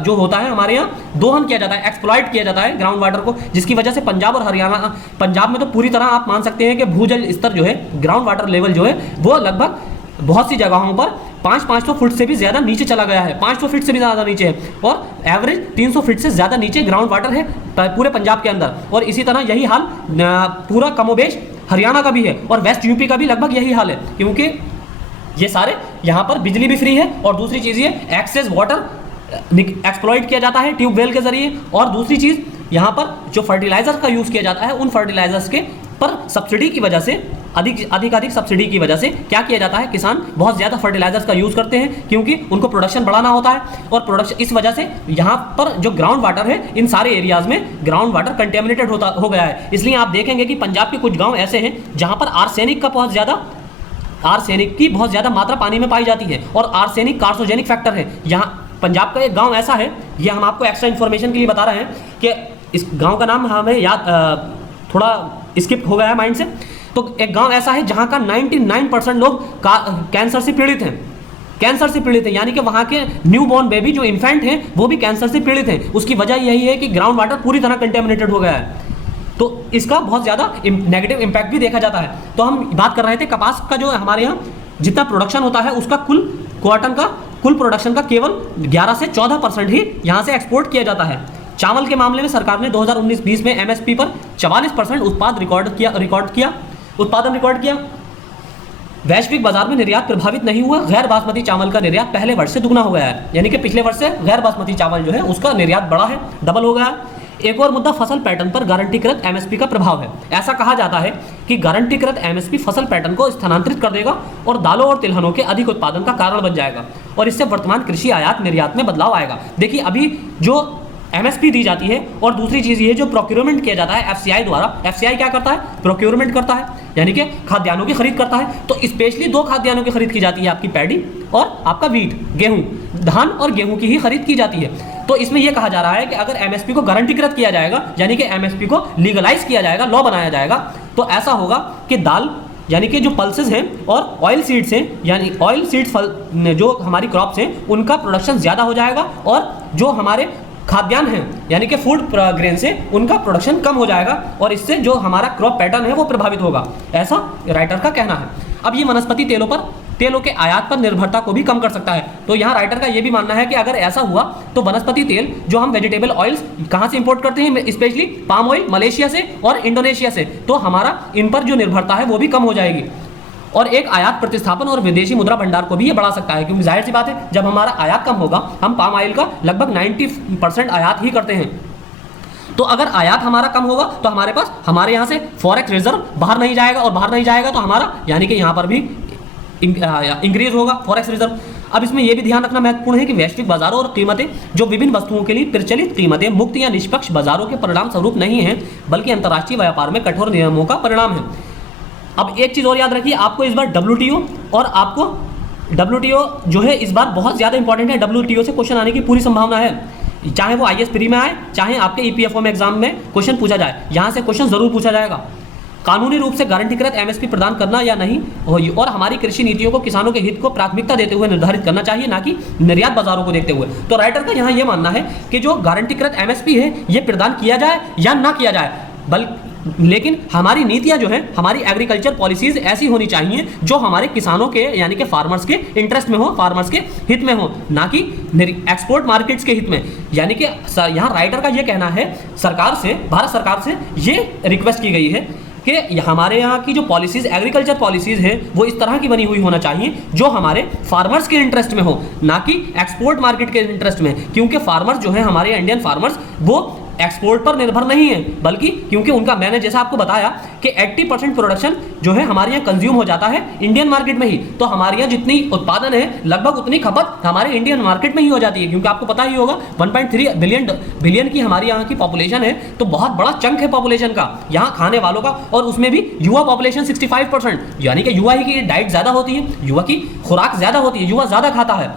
जो होता है हमारे यहाँ दोहन किया जाता है, एक्सप्लॉइट किया जाता है ग्राउंड वाटर को, जिसकी वजह से पंजाब और हरियाणा, पंजाब में तो पूरी तरह आप मान सकते हैं कि भूजल स्तर जो है, ग्राउंड वाटर लेवल जो है वो लगभग बहुत सी जगहों पर 500 फुट से भी ज़्यादा नीचे चला गया है, 500 फीट से भी ज़्यादा नीचे है और एवरेज 300 फीट से ज़्यादा नीचे ग्राउंड वाटर है पूरे पंजाब के अंदर। और इसी तरह यही हाल पूरा कमोबेश हरियाणा का भी है और वेस्ट यूपी का भी लगभग यही हाल है, क्योंकि ये सारे यहाँ पर बिजली भी फ्री है और दूसरी चीज़ ये एक्सेस वाटर एक्सप्लॉइट किया जाता है ट्यूबवेल के जरिए। और दूसरी चीज़ यहाँ पर जो फर्टिलाइजर का यूज़ किया जाता है, उन फर्टिलाइजर्स के पर सब्सिडी की वजह से अधिक सब्सिडी की वजह से क्या किया जाता है, किसान बहुत ज़्यादा फर्टिलाइजर्स का यूज़ करते हैं क्योंकि उनको प्रोडक्शन बढ़ाना होता है और प्रोडक्शन इस वजह से यहाँ पर जो ग्राउंड वाटर है, इन सारे एरियाज़ में ग्राउंड वाटर कंटेमिनेटेड हो गया है। इसलिए आप देखेंगे कि पंजाब के कुछ गाँव ऐसे हैं जहाँ पर आर्सेनिक की बहुत ज़्यादा मात्रा पानी में पाई जाती है और आर्सेनिक कार्सिनोजेनिक फैक्टर है। यहाँ पंजाब का एक गाँव ऐसा है, ये हम आपको एक्स्ट्रा इन्फॉर्मेशन के लिए बता रहे हैं कि इस गाँव का नाम हमें याद थोड़ा स्किप हो गया है माइंड से। तो एक गांव ऐसा है जहां का 99% लोग कैंसर से पीड़ित हैं, यानी कि वहां के न्यू बॉर्न बेबी जो इन्फेंट हैं वो भी कैंसर से पीड़ित हैं। उसकी वजह यही है कि ग्राउंड वाटर पूरी तरह कंटेमिनेटेड हो गया है। तो इसका बहुत ज़्यादा नेगेटिव इम्पैक्ट भी देखा जाता है। तो हम बात कर रहे थे कपास का जो हमारे यहाँ जितना प्रोडक्शन होता है उसका कुल प्रोडक्शन का केवल 11 से 14% ही यहाँ से एक्सपोर्ट किया जाता है। चावल के मामले में सरकार ने 2019-20 में एमएसपी पर 44% उत्पादन रिकॉर्ड किया। वैश्विक बाजार में निर्यात प्रभावित नहीं हुआ। गैर बासमती चावल का निर्यात पहले वर्ष से दुगना हो गया है, यानी कि पिछले वर्ष से गैर बासमती चावल जो है उसका निर्यात बढ़ा है, डबल हो गया है। एक और मुद्दा फसल पैटर्न पर गारंटीकृत एमएसपी का प्रभाव है। ऐसा कहा जाता है कि गारंटीकृत एमएसपी फसल पैटर्न को स्थानांतरित कर देगा और दालों और तिलहनों के अधिक उत्पादन का कारण बन जाएगा और इससे वर्तमान कृषि आयात निर्यात में बदलाव आएगा। देखिए अभी जो एमएसपी दी जाती है और दूसरी चीज़ ये जो प्रोक्योरमेंट किया जाता है एफसीआई द्वारा, एफसीआई क्या करता है, प्रोक्योरमेंट करता है, यानी कि खाद्यान्नों की खरीद करता है। तो स्पेशली दो खाद्यान्नों की खरीद की जाती है, आपकी पैडी और आपका वीट, गेहूं, धान और गेहूं की ही खरीद की जाती है। तो इसमें यह कहा जा रहा है कि अगर एमएसपी को गारंटीकृत किया जाएगा, यानी कि एमएसपी को लीगलाइज किया जाएगा, लॉ बनाया जाएगा, तो ऐसा होगा कि दाल यानी कि जो पल्सेस हैं और ऑयल सीड्स हैं, यानी ऑयल सीड्स फल जो हमारी क्रॉप्स हैं उनका प्रोडक्शन ज़्यादा हो जाएगा और जो हमारे खाद्यान्न हैं यानी कि फूड ग्रेन से उनका प्रोडक्शन कम हो जाएगा और इससे जो हमारा क्रॉप पैटर्न है वो प्रभावित होगा, ऐसा राइटर का कहना है। अब ये वनस्पति तेलों के आयात पर निर्भरता को भी कम कर सकता है। तो यहाँ राइटर का ये भी मानना है कि अगर ऐसा हुआ तो वनस्पति तेल जो हम वेजिटेबल ऑयल्स कहाँ से इंपोर्ट करते हैं, स्पेशली पाम ऑयल मलेशिया से और इंडोनेशिया से, तो हमारा इन पर जो निर्भरता है वो भी कम हो जाएगी और एक आयात प्रतिस्थापन और विदेशी मुद्रा भंडार को भी ये बढ़ा सकता है, क्योंकि जाहिर सी बात है जब हमारा आयात कम होगा, हम पाम ऑयल का लगभग 90% आयात ही करते हैं, तो अगर आयात हमारा कम होगा तो हमारे यहाँ से फॉरेक्स रिजर्व बाहर नहीं जाएगा और बाहर नहीं जाएगा तो हमारा यानी कि यहाँ पर भी इंक्रीज होगा फॉरेक्स रिजर्व। अब इसमें यह भी ध्यान रखना महत्वपूर्ण है कि वैश्विक बाजारों और कीमतें जो विभिन्न वस्तुओं के लिए प्रचलित कीमतें मुक्त या निष्पक्ष बाजारों के परिणाम स्वरूप नहीं है, बल्कि अंतर्राष्ट्रीय व्यापार में कठोर नियमों का परिणाम है। अब एक चीज़ और याद रखिए, आपको इस बार WTO और आपको WTO जो है इस बार बहुत ज़्यादा इंपॉर्टेंट है। WTO से क्वेश्चन आने की पूरी संभावना है, चाहे वो IAS प्री में आए, चाहे आपके EPFO में एग्जाम में क्वेश्चन पूछा जाए, यहाँ से क्वेश्चन जरूर पूछा जाएगा। कानूनी रूप से गारंटीकृत MSP प्रदान करना या नहीं और हमारी कृषि नीतियों को किसानों के हित को प्राथमिकता देते हुए निर्धारित करना चाहिए, ना कि निर्यात बाजारों को देखते हुए। तो राइटर का यहाँ ये मानना है कि जो गारंटीकृत MSP है ये प्रदान किया जाए या ना किया जाए, लेकिन हमारी नीतियां जो है, हमारी एग्रीकल्चर पॉलिसीज ऐसी होनी चाहिए जो हमारे किसानों के यानी कि फार्मर्स के इंटरेस्ट में हो, फार्मर्स के हित में हो, ना कि एक्सपोर्ट मार्केट्स के हित में। यानी कि यहाँ राइटर का ये कहना है, सरकार से, भारत सरकार से ये रिक्वेस्ट की गई है कि हमारे यहाँ की जो पॉलिसीज, एग्रीकल्चर पॉलिसीज है, वो इस तरह की बनी हुई होना चाहिए जो हमारे फार्मर्स के इंटरेस्ट में हो, ना कि एक्सपोर्ट मार्केट के इंटरेस्ट में। क्योंकि फार्मर्स जो है हमारे इंडियन फार्मर्स, वो एक्सपोर्ट पर निर्भर नहीं है, बल्कि क्योंकि उनका, मैंने जैसा आपको बताया कि 80% प्रोडक्शन जो है हमारे यहाँ कंज्यूम हो जाता है इंडियन मार्केट में ही। तो हमारे यहाँ जितनी उत्पादन है लगभग उतनी खपत हमारे इंडियन मार्केट में ही हो जाती है। क्योंकि आपको पता ही होगा 1.3 बिलियन की हमारी यहाँ की पॉपुलेशन है, तो बहुत बड़ा चंक है पॉपुलेशन का यहाँ खाने वालों का, और उसमें भी युवा पॉपुलेशन 65%, यानी कि युवा ही की डाइट ज़्यादा होती है, युवा की खुराक ज़्यादा होती है, युवा ज़्यादा खाता है।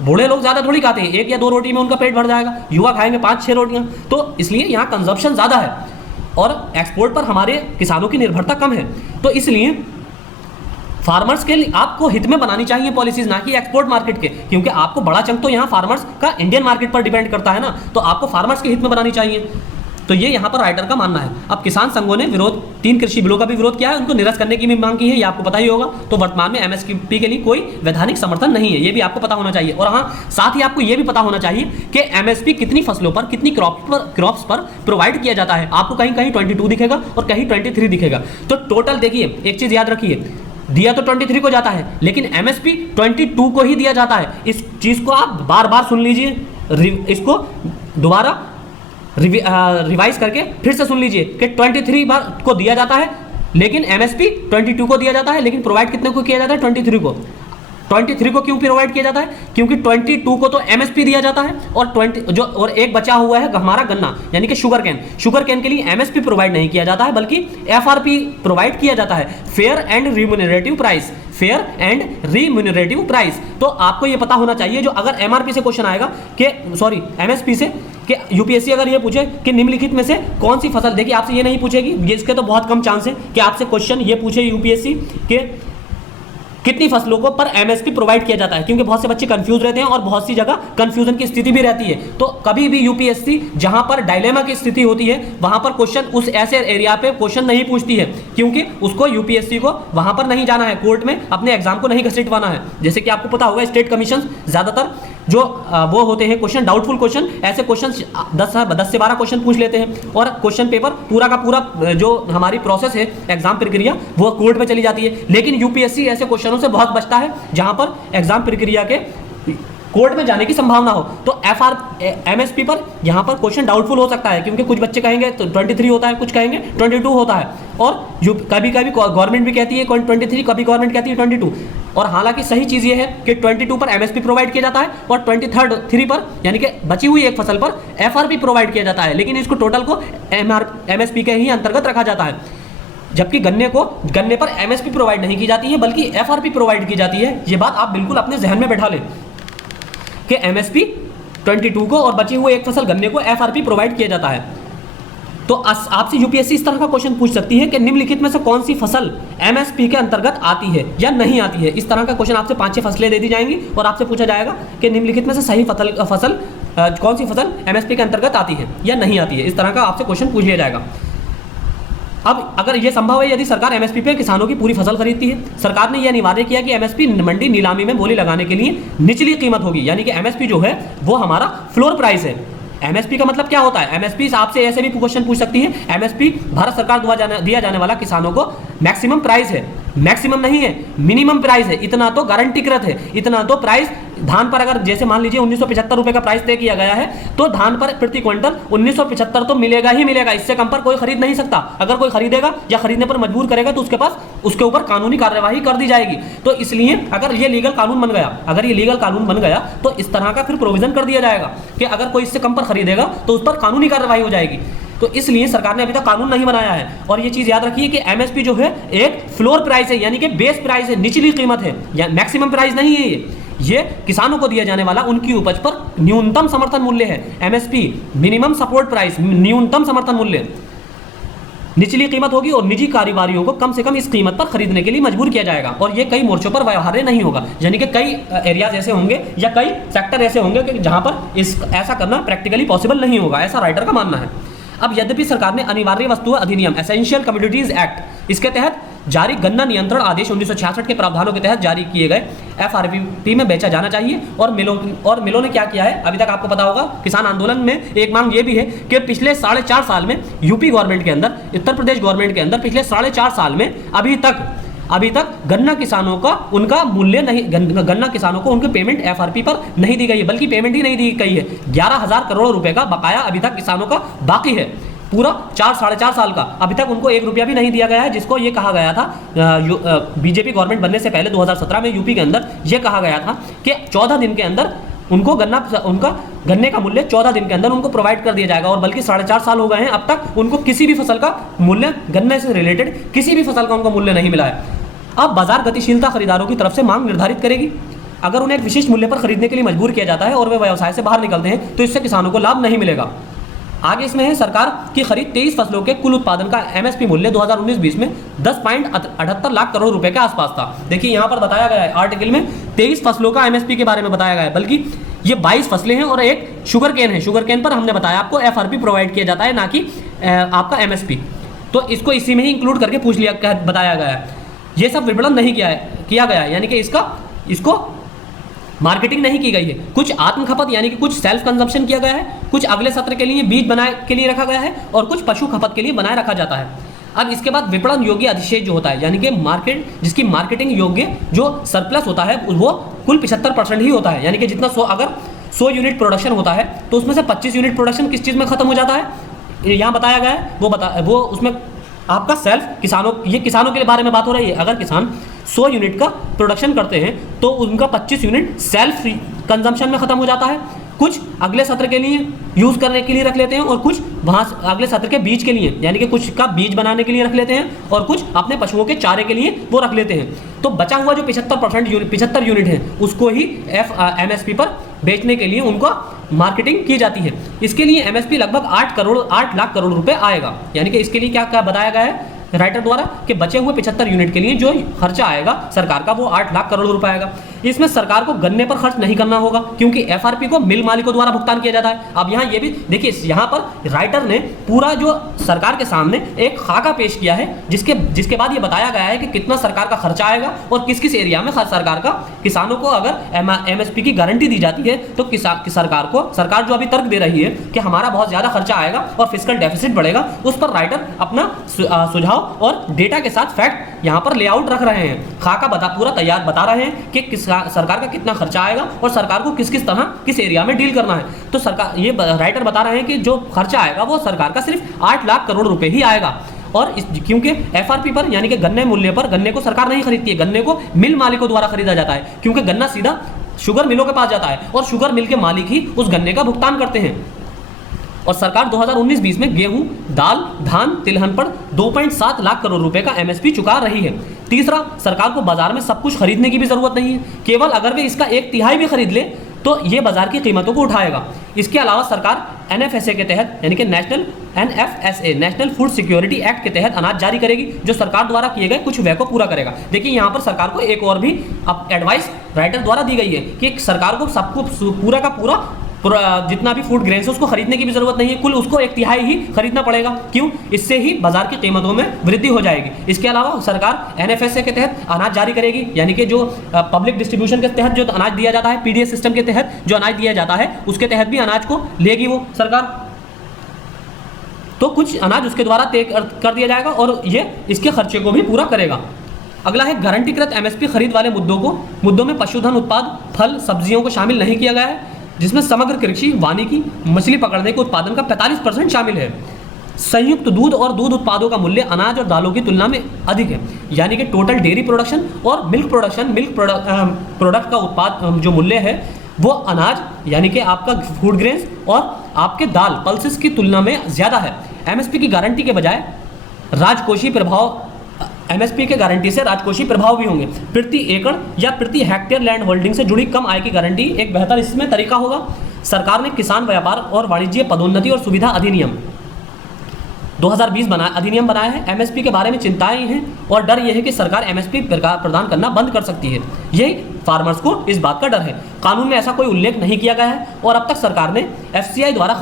बूढ़े लोग ज़्यादा थोड़ी खाते हैं, 1 या 2 रोटी में उनका पेट भर जाएगा, युवा खाएंगे 5-6 रोटियां। तो इसलिए यहाँ कंजप्शन ज़्यादा है और एक्सपोर्ट पर हमारे किसानों की निर्भरता कम है। तो इसलिए फार्मर्स के लिए आपको हित में बनानी चाहिए पॉलिसीज, ना कि एक्सपोर्ट मार्केट के, क्योंकि आपको बड़ा चंक तो यहाँ फार्मर्स का इंडियन मार्केट पर डिपेंड करता है ना, तो आपको फार्मर्स के हित में बनानी चाहिए। तो ये यहाँ पर राइटर का मानना है। अब किसान संघों ने विरोध, 3 कृषि बिलों का भी विरोध किया है, उनको निरस्त करने की भी मांग की है, ये आपको पता ही होगा। तो वर्तमान में एमएसपी के लिए कोई वैधानिक समर्थन नहीं है, ये भी आपको पता होना चाहिए। और हाँ, साथ ही आपको ये भी पता होना चाहिए कि एमएसपी कितनी फसलों पर, कितनी क्रॉप्स पर प्रोवाइड किया जाता है। आपको कहीं कहीं 22 दिखेगा और कहीं 23 दिखेगा। तो टोटल देखिए, एक चीज़ याद रखिए, दिया तो 23 को जाता है, लेकिन एमएसपी 22 को ही दिया जाता है। इस चीज़ को आप बार बार सुन लीजिए, इसको दोबारा रिवाइज करके फिर से सुन लीजिए कि 23 बार को दिया जाता है, लेकिन एमएसपी 22 को दिया जाता है, लेकिन प्रोवाइड कितने को किया जाता है? 23 को। 23 को क्यों प्रोवाइड किया जाता है? क्योंकि 22 को तो एमएसपी दिया जाता है और एक बचा हुआ है हमारा गन्ना, यानी कि शुगर कैन के लिए एमएसपी प्रोवाइड नहीं किया जाता है, बल्कि एफआरपी प्रोवाइड किया जाता है, फेयर एंड रिम्यूनरेटिव प्राइस। तो आपको ये पता होना चाहिए, जो अगर एमआरपी से क्वेश्चन आएगा कि एमएसपी से, कि यूपीएससी अगर ये पूछे कि निम्नलिखित में से कौन सी फसल, देखिए आपसे ये नहीं पूछेगी, इसके तो बहुत कम चांस है कि आपसे क्वेश्चन ये पूछे यूपीएससी के कितनी फसलों को पर एमएसपी प्रोवाइड किया जाता है, क्योंकि बहुत से बच्चे कंफ्यूज रहते हैं और बहुत सी जगह कंफ्यूजन की स्थिति भी रहती है। तो कभी भी यूपीएससी जहां पर डायलेमा की स्थिति होती है वहां पर क्वेश्चन उस ऐसे एरिया पे क्वेश्चन नहीं पूछती है, क्योंकि उसको यूपीएससी को वहां पर नहीं जाना है, कोर्ट में अपने एग्जाम को नहीं घसीटवाना है। जैसे कि आपको पता होगा, स्टेट कमीशन ज्यादातर जो वो होते हैं क्वेश्चन, डाउटफुल क्वेश्चन, ऐसे क्वेश्चन 10 से 12 क्वेश्चन पूछ लेते हैं, और क्वेश्चन पेपर पूरा का पूरा जो हमारी प्रोसेस है, एग्जाम प्रक्रिया, वो कोर्ट में चली जाती है। लेकिन यूपीएससी ऐसे क्वेश्चनों से बहुत बचता है जहां पर एग्जाम प्रक्रिया के कोर्ट में जाने की संभावना हो। तो एमएसपी पर यहाँ पर क्वेश्चन डाउटफुल हो सकता है, क्योंकि कुछ बच्चे कहेंगे तो 23 होता है, कुछ कहेंगे 22 होता है, और कभी कभी गवर्नमेंट भी कहती है 23, कभी गवर्नमेंट कहती है 22। और हालांकि सही चीज़ ये है कि 22 पर एमएसपी प्रोवाइड किया जाता है और 23 पर, यानी कि बची हुई एक फसल पर एफआरपी प्रोवाइड किया जाता है, लेकिन इसको टोटल को एमएसपी के ही अंतर्गत रखा जाता है। जबकि गन्ने पर एमएसपी प्रोवाइड नहीं की जाती है, बल्कि एफआरपी प्रोवाइड की जाती है। ये बात आप बिल्कुल अपने जहन में बैठा लें कि एमएसपी 22 को और बची हुई एक फसल गन्ने को एफआरपी प्रोवाइड किया जाता है। तो आपसे यूपीएससी इस तरह का क्वेश्चन पूछ सकती है कि निम्नलिखित में से कौन सी फसल एमएसपी के अंतर्गत आती है या नहीं आती है। इस तरह का क्वेश्चन आपसे 5-6 फसलें दे दी जाएंगी और आपसे पूछा जाएगा कि निम्नलिखित में से सही फसल कौन सी फसल एमएसपी के अंतर्गत आती है या नहीं आती है। इस तरह का आपसे क्वेश्चन पूछ लिया जाएगा। अब अगर यह संभव है, यदि सरकार एमएसपी पे किसानों की पूरी फसल खरीदती है, सरकार ने यह अनिवार्य किया कि एमएसपी मंडी नीलामी में बोली लगाने के लिए निचली कीमत होगी, यानी कि एमएसपी जो है वो हमारा फ्लोर प्राइस है। एमएसपी का मतलब क्या होता है? एमएसपी आपसे ऐसे भी क्वेश्चन पूछ सकती है, एमएसपी भारत सरकार द्वारा दिया जाने वाला किसानों को मैक्सिमम प्राइस है, मैक्सिमम नहीं है, मिनिमम प्राइस है, इतना तो गारंटीकृत है, इतना तो प्राइस धान पर, अगर जैसे मान लीजिए 1975 रुपए का प्राइस तय किया गया है, तो धान पर प्रति क्विंटल 1975 तो मिलेगा ही मिलेगा, इससे कम पर कोई खरीद नहीं सकता। अगर कोई खरीदेगा या खरीदने पर मजबूर करेगा तो उसके ऊपर कानूनी कार्यवाही कर दी जाएगी। तो इसलिए अगर ये लीगल कानून बन गया, तो इस तरह का फिर प्रोविजन कर दिया जाएगा कि अगर कोई इससे कम पर खरीदेगा तो उस पर कानूनी कार्रवाई हो जाएगी। तो इसलिए सरकार ने अभी तक कानून नहीं बनाया है। और ये चीज याद रखिए कि एमएसपी जो है एक फ्लोर प्राइस है, यानी कि बेस प्राइस है, निचली कीमत है, या मैक्सिमम प्राइस नहीं है। ये किसानों को दिया जाने वाला उनकी उपज पर न्यूनतम समर्थन मूल्य है। एमएसपी मिनिमम सपोर्ट प्राइस, न्यूनतम समर्थन मूल्य, निचली कीमत होगी और निजी कारोबारियों को कम से कम इस कीमत पर खरीदने के लिए मजबूर किया जाएगा। और ये कई मोर्चों पर व्यवहार्य नहीं होगा, यानी कि कई एरियाज ऐसे होंगे या कई सेक्टर ऐसे होंगे कि जहां पर ऐसा करना प्रैक्टिकली पॉसिबल नहीं होगा, ऐसा राइटर का मानना है। अब यद्यपि सरकार ने अनिवार्य वस्तुओं अधिनियम, एसेंशियल कमोडिटीज एक्ट, इसके तहत जारी गन्ना नियंत्रण आदेश 1966 के प्रावधानों के तहत जारी किए गए एफआरपी में बेचा जाना चाहिए। और मिलों ने क्या किया है, अभी तक आपको पता होगा, किसान आंदोलन में एक मांग ये भी है कि पिछले 4.5 साल में यूपी गवर्नमेंट के अंदर, उत्तर प्रदेश गवर्नमेंट के अंदर पिछले 4.5 साल में अभी तक गन्ना किसानों का उनका मूल्य नहीं, गन्ना किसानों को उनकी पेमेंट एफआरपी पर नहीं दी गई है, बल्कि पेमेंट ही नहीं दी गई है। 11,000 करोड़ रुपए का बकाया अभी तक किसानों का बाकी है, पूरा 4-4.5 साल का, अभी तक उनको 1 रुपया भी नहीं दिया गया है। जिसको ये कहा गया था बीजेपी गवर्नमेंट बनने से पहले 2017 में यूपी के अंदर ये कहा गया था कि 14 दिन के अंदर उनको उनका गन्ने का मूल्य 14 दिन के अंदर उनको प्रोवाइड कर दिया जाएगा। और बल्कि 4.5 साल हो गए हैं, अब तक उनको किसी भी फसल का मूल्य, गन्ने से रिलेटेड किसी भी फसल का उनको मूल्य नहीं मिला है। अब बाजार गतिशीलता खरीदारों की तरफ से मांग निर्धारित करेगी। अगर उन्हें एक विशिष्ट मूल्य पर खरीदने के लिए मजबूर किया जाता है और वे व्यवसाय से बाहर निकलते हैं तो इससे किसानों को लाभ नहीं मिलेगा। आगे इसमें है, सरकार की खरीद 23 फसलों के कुल उत्पादन का एमएसपी मूल्य 2019-20 में 10.78 लाख करोड़ रुपए के आसपास था। देखिए यहाँ पर बताया गया है आर्टिकल में 23 फसलों का एमएसपी के बारे में बताया गया है, बल्कि ये 22 फसलें हैं और एक शुगर केन है। शुगर केन पर हमने बताया आपको एफआरपी प्रोवाइड किया जाता है, ना कि आपका एमएसपी। तो इसको इसी में ही इंक्लूड करके बताया गया है। ये सब विपणन नहीं किया गया है, यानी कि इसको मार्केटिंग नहीं की गई है। कुछ आत्म खपत यानी कि कुछ सेल्फ कंजम्पशन किया गया है, कुछ अगले सत्र के लिए बीज बनाए के लिए रखा गया है और कुछ पशु खपत के लिए बनाए रखा जाता है। अब इसके बाद विपणन योग्य अधिशेष जो होता है, यानी कि जिसकी मार्केटिंग योग्य जो सरप्लस होता है वो कुल 75% ही होता है। यानी कि जितना अगर 100 यूनिट प्रोडक्शन होता है तो उसमें से 25 यूनिट प्रोडक्शन किस चीज़ में खत्म हो जाता है, यहाँ बताया गया है। वो उसमें आपका सेल्फ किसानों के बारे में बात हो रही है। अगर किसान 100 यूनिट का प्रोडक्शन करते हैं तो उनका 25 यूनिट सेल्फ कंजम्पशन में खत्म हो जाता है, कुछ अगले सत्र के लिए यूज करने के लिए रख लेते हैं और कुछ वहां अगले सत्र के बीज के लिए, यानी कि कुछ का बीज बनाने के लिए रख लेते हैं और कुछ अपने पशुओं के चारे के लिए वो रख लेते हैं। तो बचा हुआ जो 75 यूनिट है उसको ही एमएसपी पर बेचने के लिए उनको मार्केटिंग की जाती है। इसके लिए एमएसपी लगभग 8 लाख करोड़ रुपए आएगा। यानी कि इसके लिए क्या क्या बताया गया है राइटर द्वारा कि बचे हुए 75 यूनिट के लिए जो खर्चा आएगा सरकार का वो 8 लाख करोड़ रुपए आएगा। इसमें सरकार को गन्ने पर खर्च नहीं करना होगा क्योंकि एफआरपी को मिल मालिकों द्वारा भुगतान किया जाता है। अब यहाँ ये भी देखिए, यहाँ पर राइटर ने पूरा जो सरकार के सामने एक खाका पेश किया है जिसके बाद ये बताया गया है कि कितना सरकार का खर्चा आएगा और किस किस एरिया में सरकार का किसानों को अगर एमएसपी की गारंटी दी जाती है तो सरकार जो अभी तर्क दे रही है कि हमारा बहुत ज्यादा खर्चा आएगा और फिस्कल डेफिसिट बढ़ेगा, उस पर राइटर अपना सुझाव और डेटा के साथ फैक्ट यहाँ पर लेआउट रख रहे हैं। खाका पूरा तैयार बता रहे हैं कि सरकार का कितना खर्चा आएगा और सरकार को किस तरह किस एरिया में डील करना है। तो सरकार ये राइटर बता रहे हैं कि जो खर्चा आएगा वो सरकार का सिर्फ 8 लाख करोड़ रुपए ही आएगा। और क्योंकि एफआरपी पर यानी कि गन्ने मूल्य पर गन्ने को सरकार नहीं खरीदती है, गन्ने को मिल मालिकों द्वारा खरीदा जाता है, क्योंकि गन्ना सीधा शुगर मिलों के पास जाता है और शुगर मिल के मालिक ही उस गन्ने का भुगतान करते हैं। और सरकार 2019-20 में गेहूं, दाल, धान, तिलहन पर 2.7 लाख करोड़ रुपए का एमएसपी चुका रही है। तीसरा, सरकार को बाजार में सब कुछ खरीदने की भी जरूरत नहीं है, केवल अगर वे इसका 1/3 भी खरीद ले तो ये बाजार की कीमतों को उठाएगा। इसके अलावा सरकार एनएफएसए के तहत यानी कि नेशनल फूड सिक्योरिटी एक्ट के तहत अनाज जारी करेगी जो सरकार द्वारा किए गए कुछ व्यय को पूरा करेगा। देखिए यहाँ पर सरकार को एक और भी एडवाइस राइटर द्वारा दी गई है कि सरकार को सबको पूरा का पूरा जितना भी फूड ग्रेन्स है उसको खरीदने की भी जरूरत नहीं है, कुल उसको 1/3 ही खरीदना पड़ेगा। क्यों? इससे ही बाजार की कीमतों में वृद्धि हो जाएगी। इसके अलावा सरकार एनएफएसए के तहत अनाज जारी करेगी, यानी कि जो पब्लिक डिस्ट्रीब्यूशन के तहत जो अनाज दिया जाता है, पीडीएस सिस्टम के तहत जो अनाज दिया जाता है उसके तहत भी अनाज को लेगी वो सरकार, तो कुछ अनाज उसके द्वारा तय कर दिया जाएगा और ये इसके खर्चे को भी पूरा करेगा। अगला है गारंटीकृत एमएसपी खरीद वाले मुद्दों में पशुधन उत्पाद, फल, सब्जियों को शामिल नहीं किया गया है, जिसमें समग्र कृषि, वानिकी, मछली पकड़ने के उत्पादन का 45% शामिल है। संयुक्त दूध और दूध उत्पादों का मूल्य अनाज और दालों की तुलना में अधिक है, यानी कि टोटल डेयरी प्रोडक्शन और मिल्क प्रोडक्ट का उत्पाद जो मूल्य है वो अनाज यानी कि आपका फूड ग्रेन्स और आपके दाल पल्सेस की तुलना में ज़्यादा है। एमएसपी की गारंटी के बजाय राजकोषीय प्रभाव एमएसपी के गारंटी से राजकोषीय प्रभाव भी होंगे। प्रति एकड़ या प्रति हेक्टेयर लैंड होल्डिंग से जुड़ी कम आय की गारंटी एक बेहतर इसमें तरीका होगा। सरकार ने किसान व्यापार और वाणिज्य पदोन्नति और सुविधा अधिनियम 2020 अधिनियम बनाया है। एमएसपी के बारे में चिंताएं हैं और डर यह है कि सरकार एमएसपी प्रदान करना बंद कर सकती है। यही फार्मर्स को इस बात का डर है। कानून में ऐसा कोई उल्लेख नहीं किया गया है और अब तक सरकार ने एफसीआई द्वारा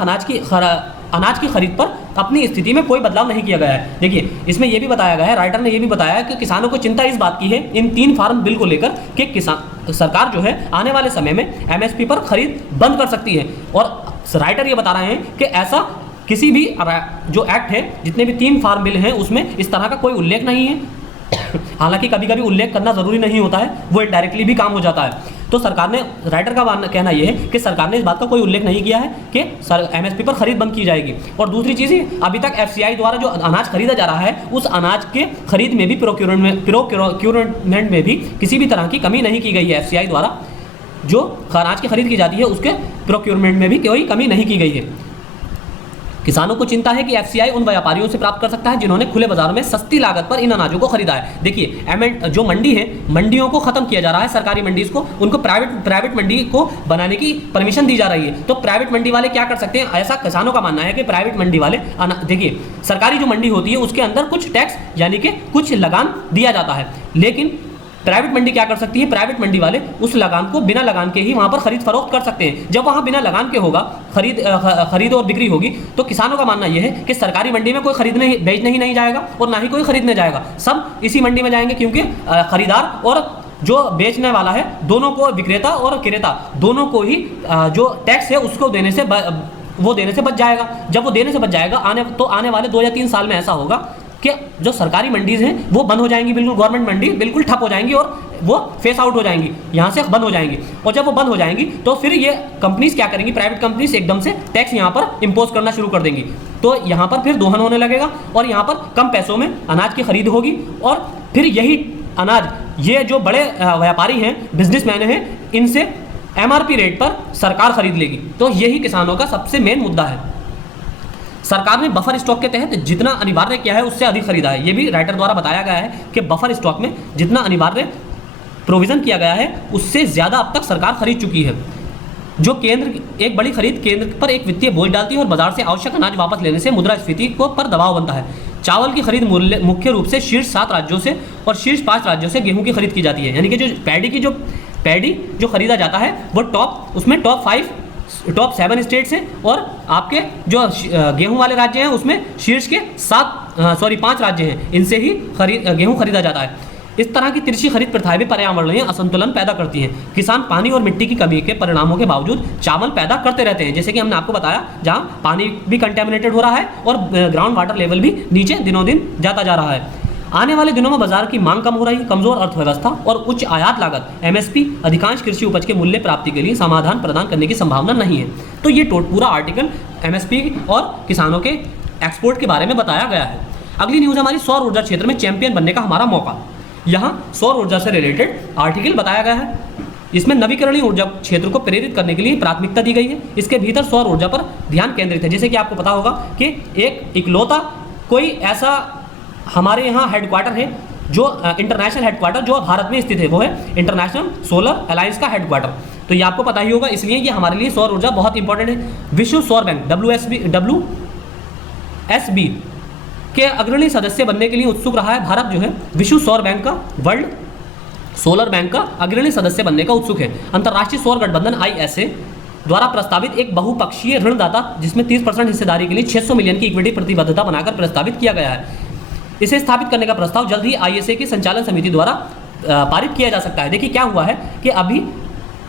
अनाज की खरीद पर अपनी स्थिति में कोई बदलाव नहीं किया गया है। देखिए, इसमें यह भी बताया गया है, राइटर ने यह भी बताया है कि किसानों को चिंता इस बात की है इन 3 फार्म बिल को लेकर कि किसान सरकार जो है आने वाले समय में एमएसपी पर खरीद बंद कर सकती है। और राइटर ये बता रहे हैं कि ऐसा किसी भी जो एक्ट है, जितने भी 3 फार्म बिल हैं, उसमें इस तरह का कोई उल्लेख नहीं है। हालांकि कभी कभी उल्लेख करना जरूरी नहीं होता है, वो इनडायरेक्टली भी काम हो जाता है। तो सरकार ने, राइटर का कहना यह है कि सरकार ने इस बात का कोई उल्लेख नहीं किया है कि एमएसपी पर खरीद बंद की जाएगी। और दूसरी चीज़, अभी तक एफसीआई द्वारा जो अनाज खरीदा जा रहा है, उस अनाज के खरीद में भी प्रोक्योरमेंट में भी किसी भी तरह की कमी नहीं की गई है। एफसीआई द्वारा जो अनाज की खरीद की जाती है उसके प्रोक्योरमेंट में भी कोई कमी नहीं की गई है। किसानों को चिंता है कि एफसीआई उन व्यापारियों से प्राप्त कर सकता है जिन्होंने खुले बाजार में सस्ती लागत पर इन अनाजों को खरीदा है। देखिए, जो मंडी है, मंडियों को खत्म किया जा रहा है, सरकारी मंडी को, उनको प्राइवेट मंडी को बनाने की परमिशन दी जा रही है। तो प्राइवेट मंडी वाले क्या कर सकते हैं, ऐसा किसानों का मानना है कि प्राइवेट मंडी वाले, देखिए सरकारी जो मंडी होती है उसके अंदर कुछ टैक्स यानी कि कुछ लगान दिया जाता है, लेकिन प्राइवेट मंडी क्या कर सकती है, प्राइवेट मंडी वाले उस लगान को बिना लगान के ही वहां पर खरीद फरोख्त कर सकते हैं। जब वहां बिना लगान के होगा खरीद और बिक्री होगी, तो किसानों का मानना यह है कि सरकारी मंडी में कोई खरीदने बेचने ही नहीं जाएगा और ना ही कोई खरीदने जाएगा, सब इसी मंडी में जाएंगे, क्योंकि खरीदार और जो बेचने वाला है, दोनों को, विक्रेता और क्रेता दोनों को ही जो टैक्स है उसको देने से बच जाएगा। जब वो देने से बच जाएगा, आने वाले 2 या 3 साल में ऐसा होगा कि जो सरकारी मंडीज हैं वो बंद हो जाएंगी, बिल्कुल गवर्नमेंट मंडी बिल्कुल ठप हो जाएंगी और वो फेस आउट हो जाएंगी, यहाँ से बंद हो जाएंगी। और जब वो बंद हो जाएंगी तो फिर ये कंपनीज क्या करेंगी, प्राइवेट कंपनीज एकदम से टैक्स यहाँ पर इम्पोज करना शुरू कर देंगी। तो यहाँ पर फिर दोहन होने लगेगा और यहाँ पर कम पैसों में अनाज की खरीद होगी और फिर यही अनाज ये जो बड़े व्यापारी हैं, बिजनेसमैन हैं, इनसे एमआरपी रेट पर सरकार खरीद लेगी। तो यही किसानों का सबसे मेन मुद्दा है। सरकार ने बफर स्टॉक के तहत जितना अनिवार्य किया है उससे अधिक खरीदा है। यह भी राइटर द्वारा बताया गया है कि बफर स्टॉक में जितना अनिवार्य प्रोविजन किया गया है उससे ज़्यादा अब तक सरकार खरीद चुकी है। जो एक बड़ी खरीद केंद्र पर एक वित्तीय बोझ डालती है और बाजार से आवश्यक अनाज वापस लेने से मुद्रास्फीति पर दबाव बनता है। चावल की खरीद मुख्य रूप से शीर्ष 7 राज्यों से और शीर्ष 5 राज्यों से गेहूं की खरीद की जाती है। यानी कि जो पैडी जो खरीदा जाता है वो टॉप 7 स्टेट्स हैं और आपके जो गेहूं वाले राज्य हैं उसमें शीर्ष के 5 राज्य हैं, इनसे ही गेहूं खरीदा जाता है। इस तरह की तिरछी खरीद प्रथाएं भी पर्यावरणीय असंतुलन पैदा करती हैं। किसान पानी और मिट्टी की कमी के परिणामों के बावजूद चावल पैदा करते रहते हैं, जैसे कि हमने आपको बताया, जहाँ पानी भी कंटेमिनेटेड हो रहा है और ग्राउंड वाटर लेवल भी नीचे दिनों दिन जाता जा रहा है। आने वाले दिनों में बाजार की मांग कम हो रही, कमजोर अर्थव्यवस्था और उच्च आयात लागत एमएसपी अधिकांश कृषि उपज के मूल्य प्राप्ति के लिए समाधान प्रदान करने की संभावना नहीं है। तो ये पूरा आर्टिकल एमएसपी और किसानों के एक्सपोर्ट के बारे में बताया गया है। अगली न्यूज़ हमारी सौर ऊर्जा क्षेत्र में चैंपियन बनने का हमारा मौका। यहाँ सौर ऊर्जा से रिलेटेड आर्टिकल बताया गया है। इसमें नवीकरणीय ऊर्जा क्षेत्र को प्रेरित करने के लिए प्राथमिकता दी गई है। इसके भीतर सौर ऊर्जा पर ध्यान केंद्रित है। जैसे कि आपको पता होगा कि एक इकलौता कोई ऐसा हमारे यहाँ हेडक्वार्टर है जो इंटरनेशनल हेडक्वार्टर जो भारत में स्थित है, वो है इंटरनेशनल सोलर अलायंस का हेडक्वार्टर। तो ये आपको पता ही होगा, इसलिए ये हमारे लिए सौर ऊर्जा बहुत इंपॉर्टेंट है। विश्व सौर बैंक WSB के अग्रणी सदस्य बनने के लिए उत्सुक रहा है। भारत जो है विश्व सौर बैंक का, वर्ल्ड सोलर बैंक का अग्रणी सदस्य बनने का उत्सुक है। अंतर्राष्ट्रीय सौर गठबंधन ISA द्वारा प्रस्तावित एक बहुपक्षीय ऋणदाता जिसमें 30% हिस्सेदारी के लिए 600 मिलियन की इक्विटी प्रतिबद्धता बनाकर प्रस्तावित किया गया है। इसे स्थापित करने का प्रस्ताव जल्द ही ISA की संचालन समिति द्वारा पारित किया जा सकता है। देखिए क्या हुआ है कि अभी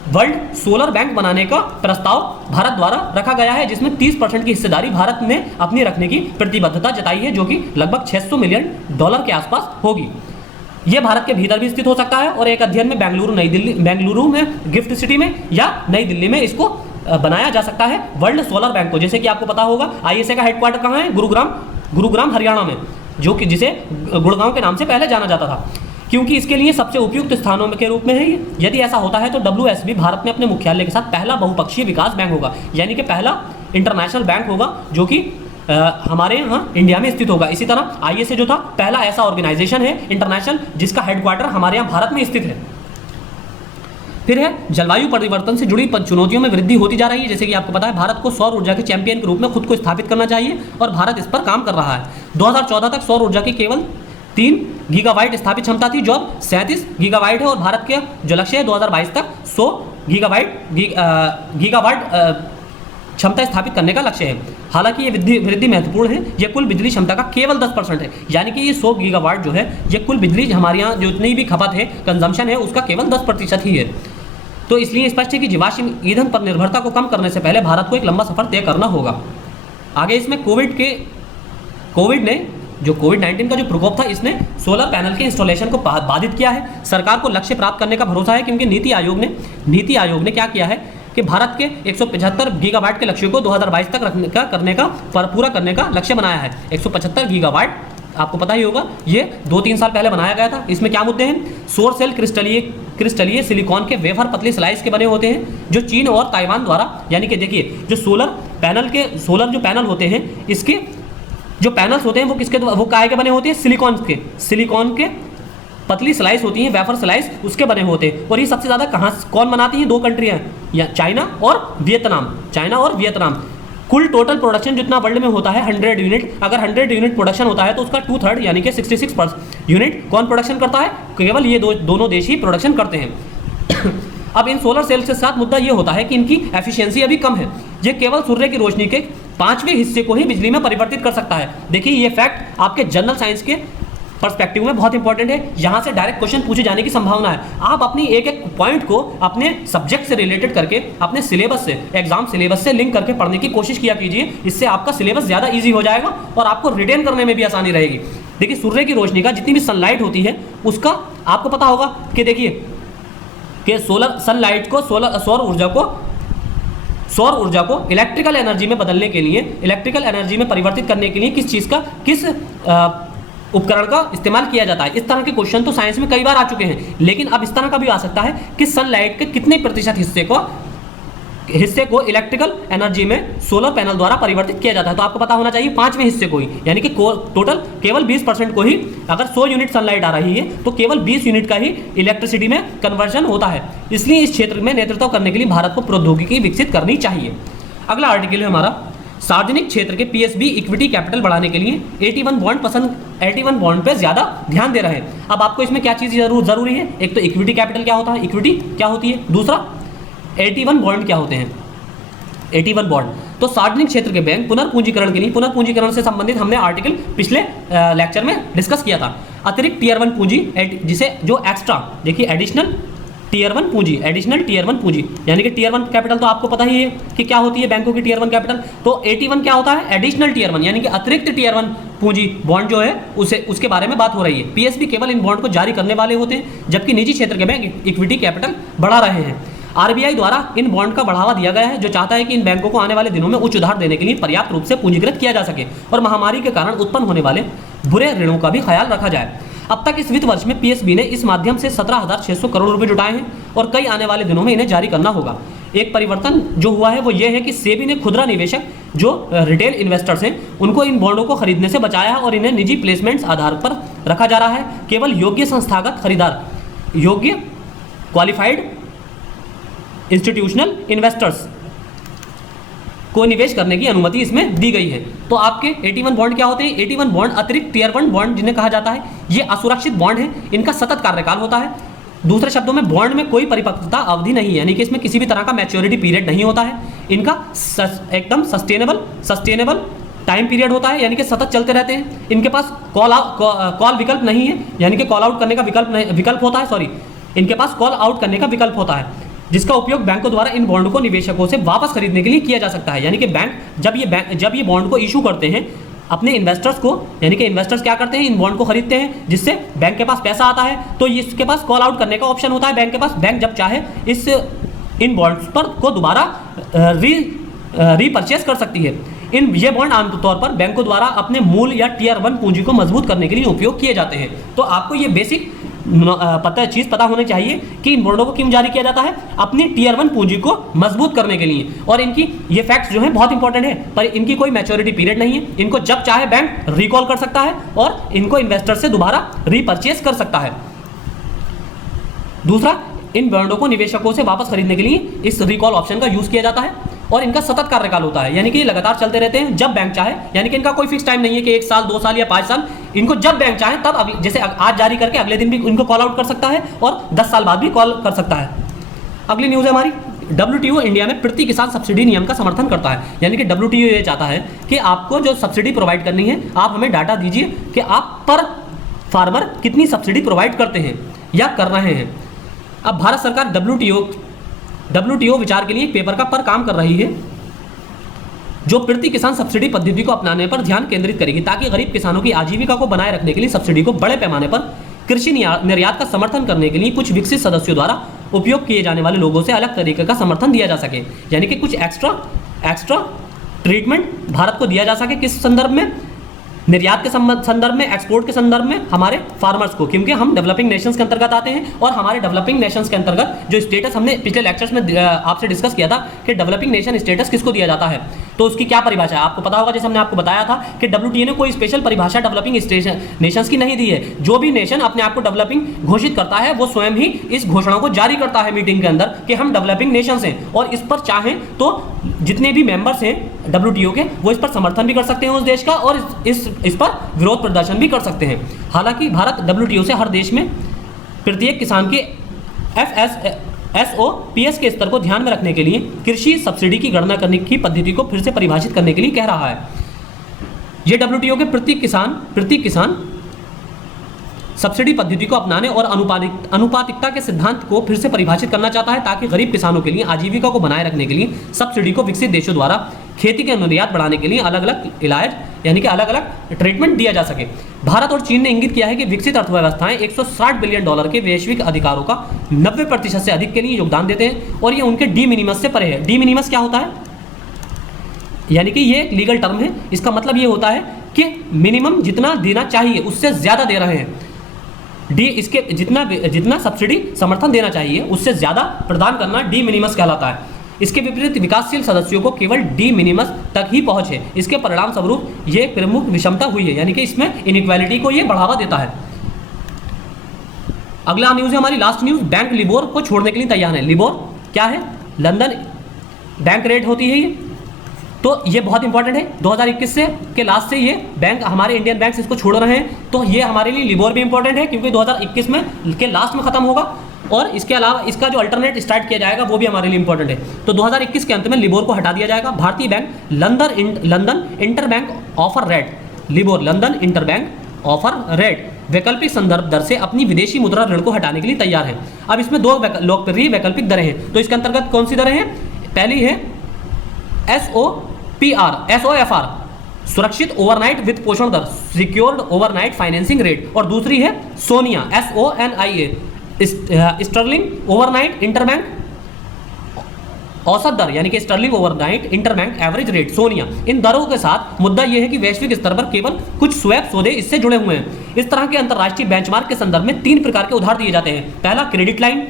वर्ल्ड सोलर बैंक बनाने का प्रस्ताव भारत द्वारा रखा गया है, जिसमें 30% की हिस्सेदारी भारत ने अपनी रखने की प्रतिबद्धता जताई है, जो कि लगभग $600 मिलियन के आसपास होगी। यह भारत के भीतर भी स्थित हो सकता है और एक अध्ययन में बेंगलुरु में गिफ्ट सिटी में या नई दिल्ली में इसको बनाया जा सकता है वर्ल्ड सोलर बैंक को। जैसे कि आपको पता होगा ISA का हेडक्वार्टर कहाँ है, गुरुग्राम हरियाणा में, जो कि जिसे गुड़गांव के नाम से पहले जाना जाता था, क्योंकि इसके लिए सबसे उपयुक्त स्थानों के रूप में है ये। यदि ऐसा होता है तो WSB भारत में अपने मुख्यालय के साथ पहला बहुपक्षीय विकास बैंक होगा, यानी कि पहला इंटरनेशनल बैंक होगा जो कि हमारे यहाँ इंडिया में स्थित होगा। इसी तरह ISA जो था पहला ऐसा ऑर्गेनाइजेशन है इंटरनेशनल जिसका हेडक्वार्टर हमारे यहाँ भारत में स्थित है। फिर है जलवायु परिवर्तन से जुड़ी चुनौतियों में वृद्धि होती जा रही है। जैसे कि आपको पता है भारत को सौर ऊर्जा के चैंपियन के रूप में खुद को स्थापित करना चाहिए और भारत इस पर काम कर रहा है। 2014 तक सौर ऊर्जा की केवल 3 गीगावाट स्थापित क्षमता थी, जो अब 37 गीगावाट है और भारत के जो लक्ष्य है 2022 तक 100 गीगावाट क्षमता स्थापित करने का लक्ष्य है। हालांकि ये वृद्धि महत्वपूर्ण है, ये कुल बिजली क्षमता का केवल 10% है, यानी कि ये 100 गीगावाट जो है ये कुल बिजली हमारे यहाँ जो इतनी भी खपत है, कंजम्पशन है, उसका केवल 10% ही है। तो इसलिए स्पष्ट है कि जीवाश्म ईंधन पर निर्भरता को कम करने से पहले भारत को एक लंबा सफर तय करना होगा। आगे इसमें कोविड-19 का जो प्रकोप था, इसने सोलर पैनल के इंस्टॉलेशन को बाधित किया है। सरकार को लक्ष्य प्राप्त करने का भरोसा है, क्योंकि नीति आयोग ने क्या किया है कि भारत के 175 गीगावाट के लक्ष्य को 2022 तक पूरा करने का लक्ष्य बनाया है। 175 गीगावाट आपको पता ही होगा, ये 2-3 साल पहले बनाया गया था। इसमें क्या मुद्दे हैं? सौर सेल क्रिस्टलीय सिलिकॉन के वेफर पतली स्लाइस के बने होते हैं, जो चीन और ताइवान द्वारा, यानी कि देखिए जो सोलर जो पैनल होते हैं, इसके जो पैनल्स होते हैं वो काहे के बने होते हैं? सिलिकॉन के पतली स्लाइस होती हैं, वेफर स्लाइस, उसके बने होते हैं। और ये सबसे ज़्यादा कौन बनाती हैं? 2 कंट्रियाँ, या चाइना और वियतनाम। कुल टोटल प्रोडक्शन जितना वर्ल्ड में होता है 100 यूनिट, अगर 100 यूनिट प्रोडक्शन होता है तो उसका 2/3 यानी कि 66 यूनिट कौन प्रोडक्शन करता है? केवल ये दोनों देश ही प्रोडक्शन करते हैं। अब इन सोलर सेल्स के साथ मुद्दा ये होता है कि इनकी एफिशिएंसी अभी कम है। ये केवल सूर्य की रोशनी के 5वें हिस्से को ही बिजली में परिवर्तित कर सकता है। देखिए ये फैक्ट आपके जनरल साइंस के पर्सपेक्टिव में बहुत इंपॉर्टेंट है, यहाँ से डायरेक्ट क्वेश्चन पूछे जाने की संभावना है। आप अपनी एक पॉइंट को अपने सब्जेक्ट से रिलेटेड करके, अपने सिलेबस से, एग्जाम सिलेबस से लिंक करके पढ़ने की कोशिश किया कीजिए। इससे आपका सिलेबस ज़्यादा ईजी हो जाएगा और आपको रिटेन करने में भी आसानी रहेगी। देखिए सूर्य की रोशनी का जितनी भी सनलाइट होती है उसका आपको पता होगा कि देखिए कि सौर ऊर्जा को इलेक्ट्रिकल एनर्जी में बदलने के लिए, इलेक्ट्रिकल एनर्जी में परिवर्तित करने के लिए किस उपकरण का इस्तेमाल किया जाता है। इस तरह के क्वेश्चन तो साइंस में कई बार आ चुके हैं, लेकिन अब इस तरह का भी आ सकता है कि सनलाइट के कितने प्रतिशत हिस्से को इलेक्ट्रिकल एनर्जी में सोलर पैनल द्वारा परिवर्तित किया जाता है। तो आपको पता होना चाहिए 5वें हिस्से को ही, यानी कि टोटल केवल 20% को ही, अगर 100 यूनिट सनलाइट आ रही है तो केवल 20 यूनिट का ही इलेक्ट्रिसिटी में कन्वर्जन होता है। इसलिए इस क्षेत्र में नेतृत्व करने के लिए भारत को प्रौद्योगिकी विकसित करनी चाहिए। अगला आर्टिकल है हमारा, सार्वजनिक क्षेत्र के पीएसबी इक्विटी कैपिटल बढ़ाने के लिए 81 बॉन्ड पे ज़्यादा ध्यान दे रहे हैं। अब आपको इसमें क्या चीज़ जरूरी है? एक तो इक्विटी कैपिटल क्या होता है, इक्विटी क्या होती है, दूसरा 81 बॉन्ड क्या होते हैं। 81 बॉन्ड तो सार्वजनिक क्षेत्र के बैंक पुनर्पूंजीकरण के लिए, पुनर्पूंजीकरण से संबंधित हमने आर्टिकल पिछले लेक्चर में डिस्कस किया था। अतिरिक्त टीयर 1 पूंजी, जिसे जो एक्स्ट्रा, देखिए एडिशनल टीयर 1 पूंजी, यानी कि टीयर 1 कैपिटल तो आपको पता ही है कि क्या होती है बैंकों की टीयर 1 कैपिटल। तो 81 क्या होता है? एडिशनल टीयर 1, यानी कि अतिरिक्त टीयर 1 पूंजी बॉन्ड जो है उसके बारे में बात हो रही है। पीएसबी केवल इन बॉन्ड को जारी करने वाले होते हैं, जबकि निजी क्षेत्र के बैंक इक्विटी कैपिटल बढ़ा रहे हैं। आरबीआई द्वारा इन बॉन्ड का बढ़ावा दिया गया है, जो चाहता है कि इन बैंकों को आने वाले दिनों में उच्च उधार देने के लिए पर्याप्त रूप से पूंजीकृत किया जा सके और महामारी के कारण उत्पन्न होने वाले बुरे ऋणों का भी ख्याल रखा जाए। अब तक इस वित्त वर्ष में पीएसबी ने इस माध्यम से 17,600 करोड़ रुपए जुटाए हैं और कई आने वाले दिनों में इन्हें जारी करना होगा। एक परिवर्तन जो हुआ है वो ये है कि सेबी ने खुदरा निवेशक जो रिटेल इन्वेस्टर्स हैं उनको इन बॉन्डों को खरीदने से बचाया है और इन्हें निजी प्लेसमेंट्स आधार पर रखा जा रहा है। केवल योग्य संस्थागत खरीदार, योग्य क्वालिफाइड इंस्टीट्यूशनल इन्वेस्टर्स को निवेश करने की अनुमति इसमें दी गई है। तो आपके 81 बॉन्ड क्या होते हैं? 81 बॉन्ड अतिरिक्त टीयर 1 बॉन्ड जिन्हें कहा जाता है, ये असुरक्षित बॉन्ड है, इनका सतत कार्यकाल होता है। दूसरे शब्दों में बॉन्ड में कोई परिपक्वता अवधि नहीं है, यानी कि इसमें किसी भी तरह का मैच्योरिटी पीरियड नहीं होता है। इनका एकदम सस्टेनेबल टाइम पीरियड होता है, यानी कि सतत चलते रहते हैं। इनके पास कॉल विकल्प नहीं है, यानी कि कॉल आउट करने का विकल्प होता है, इनके पास कॉल आउट करने का विकल्प होता है, जिसका उपयोग बैंकों द्वारा इन बॉन्ड को निवेशकों से वापस खरीदने के लिए किया जा सकता है। यानी कि बैंक जब ये बॉन्ड को इशू करते हैं अपने इन्वेस्टर्स को, यानी कि इन्वेस्टर्स क्या करते हैं, इन बॉन्ड को खरीदते हैं, जिससे बैंक के पास पैसा आता है, तो इसके पास कॉल आउट करने का ऑप्शन होता है बैंक के पास। बैंक जब चाहे इन बॉन्ड्स पर को दोबारा रीपरचेस कर सकती है। ये बॉन्ड आमतौर पर बैंकों द्वारा अपने मूल या टीयर 1 पूंजी को मजबूत करने के लिए उपयोग किए जाते हैं। तो आपको ये बेसिक पता होनी चाहिए कि इन बॉन्डों को क्यों जारी किया जाता है, अपनी टीयर 1 पूंजी को मजबूत करने के लिए। और इनकी ये फैक्ट्स जो है बहुत इंपॉर्टेंट है, पर इनकी कोई मैच्योरिटी पीरियड नहीं है, इनको जब चाहे बैंक रिकॉल कर सकता है और इनको इन्वेस्टर से दोबारा रीपरचेस कर सकता है। दूसरा, इन बॉन्डों को निवेशकों से वापस खरीदने के लिए इस रिकॉल ऑप्शन का यूज किया जाता है और इनका सतत कार्यकाल होता है, यानी कि लगातार चलते रहते हैं जब बैंक चाहे, यानी कि इनका कोई फिक्स टाइम नहीं है कि 1 साल 2 साल या 5 साल। इनको जब बैंक चाहे तब जैसे आज जारी करके अगले दिन भी इनको कॉल आउट कर सकता है और 10 साल बाद भी कॉल कर सकता है। अगली न्यूज़ है हमारी WTO इंडिया में प्रति किसान सब्सिडी नियम का समर्थन करता है, यानी कि WTO ये चाहता है कि आपको जो सब्सिडी प्रोवाइड करनी है आप हमें डाटा दीजिए कि आप पर फार्मर कितनी सब्सिडी प्रोवाइड करते हैं या कर रहे हैं। अब भारत सरकार WTO विचार के लिए पेपर पर काम कर रही है जो प्रति किसान सब्सिडी पद्धति को अपनाने पर ध्यान केंद्रित करेगी, ताकि गरीब किसानों की आजीविका को बनाए रखने के लिए सब्सिडी को बड़े पैमाने पर कृषि निर्यात का समर्थन करने के लिए कुछ विकसित सदस्यों द्वारा उपयोग किए जाने वाले लोगों से अलग तरीके का समर्थन दिया जा सके, यानी कि कुछ एक्स्ट्रा ट्रीटमेंट भारत को दिया जा सके। किस संदर्भ में? निर्यात के संदर्भ में, एक्सपोर्ट के संदर्भ में हमारे फार्मर्स को, क्योंकि हम डेवलपिंग नेशंस के अंतर्गत आते हैं और हमारे डेवलपिंग नेशंस के अंतर्गत जो स्टेटस हमने पिछले लेक्चर्स में आपसे डिस्कस किया था कि डेवलपिंग नेशन स्टेटस किसको दिया जाता है, तो उसकी क्या परिभाषा है आपको पता होगा। जैसे हमने आपको बताया था कि WTO ने कोई स्पेशल परिभाषा डेवलपिंग नेशंस की नहीं दी है। जो भी नेशन अपने आप को डेवलपिंग घोषित करता है वो स्वयं ही इस घोषणा को जारी करता है मीटिंग के अंदर कि हम डेवलपिंग नेशंस हैं, और इस पर चाहें तो जितने भी मेंबर्स हैं WTO के वो इस पर समर्थन भी कर सकते हैं उस देश का, और इस पर विरोध प्रदर्शन भी कर सकते हैं। हालांकि भारत WTO से हर देश में प्रत्येक किसान के FSO/PS के स्तर को ध्यान में रखने के लिए कृषि सब्सिडी की गणना करने की पद्धति को फिर से परिभाषित करने के लिए कह रहा है। यह WTO के प्रति किसान सब्सिडी पद्धति को अपनाने और अनुपातिकता के सिद्धांत को फिर से परिभाषित करना चाहता है, ताकि गरीब किसानों के लिए आजीविका को बनाए रखने के लिए सब्सिडी को विकसित देशों द्वारा खेती के निर्यात बढ़ाने के लिए अलग अलग इलाज यानी कि अलग अलग ट्रीटमेंट दिया जा सके। भारत और चीन ने इंगित किया है कि विकसित अर्थव्यवस्थाएं $160 बिलियन के वैश्विक अधिकारों का 90% से अधिक के लिए योगदान देते हैं, और ये उनके डी मिनिमस से परे है। डी मिनिमस क्या होता है? यानी कि ये एक लीगल टर्म है। इसका मतलब ये होता है कि मिनिमम जितना देना चाहिए उससे ज़्यादा दे रहे हैं। इसके जितना सब्सिडी समर्थन देना चाहिए उससे ज़्यादा प्रदान करना डी मिनिमस कहलाता है। इसके विपरीत विकासशील सदस्यों को केवल डी मिनिमस तक ही पहुंच है। इसके परिणाम स्वरूप ये प्रमुख विषमता हुई है, यानी कि इसमें इनइक्वालिटी को ये बढ़ावा देता है। अगला न्यूज़ है हमारी लास्ट न्यूज़, बैंक लिबोर को छोड़ने के लिए तैयार है। लिबोर क्या है? लंदन बैंक रेट होती है ये, तो ये बहुत इंपॉर्टेंट है। 2021 से के लास्ट से ये बैंक हमारे इंडियन बैंक्स इसको छोड़ रहे हैं, तो ये हमारे लिए लिबोर भी इंपॉर्टेंट है क्योंकि 2021 में के लास्ट में खत्म होगा, और इसके अलावा इसका जो अल्टरनेट स्टार्ट किया जाएगा वो भी हमारे लिए इंपॉर्टेंट है। तो 2021 के अंत में लिबोर को हटा दिया जाएगा। भारतीय bank London interbank offer rate, LIBOR London interbank offer rate वैकल्पिक संदर्भ दर से अपनी विदेशी मुद्रा ऋण को हटाने के लिए तैयार है। अब इसमें दो लोकप्रिय वैकल्पिक दरें हैं, तो इसके अंतर्गत कौन सी दरें हैं? पहली है SOFR सुरक्षित ओवरनाइट वित्त पोषण दर, सिक्योर्ड ओवरनाइट फाइनेंसिंग रेट, और दूसरी है SONIA SONIA sterling overnight interbank औसत दर, यानी कि sterling overnight interbank average rate SONIA. इन दरों के साथ मुद्दा यह है कि वैश्विक स्तर पर केवल कुछ स्वैप सौदे इससे जुड़े हुए हैं। इस तरह के अंतरराष्ट्रीय बेंचमार्क के संदर्भ में 3 प्रकार के उधार दिए जाते हैं। पहला क्रेडिट लाइन,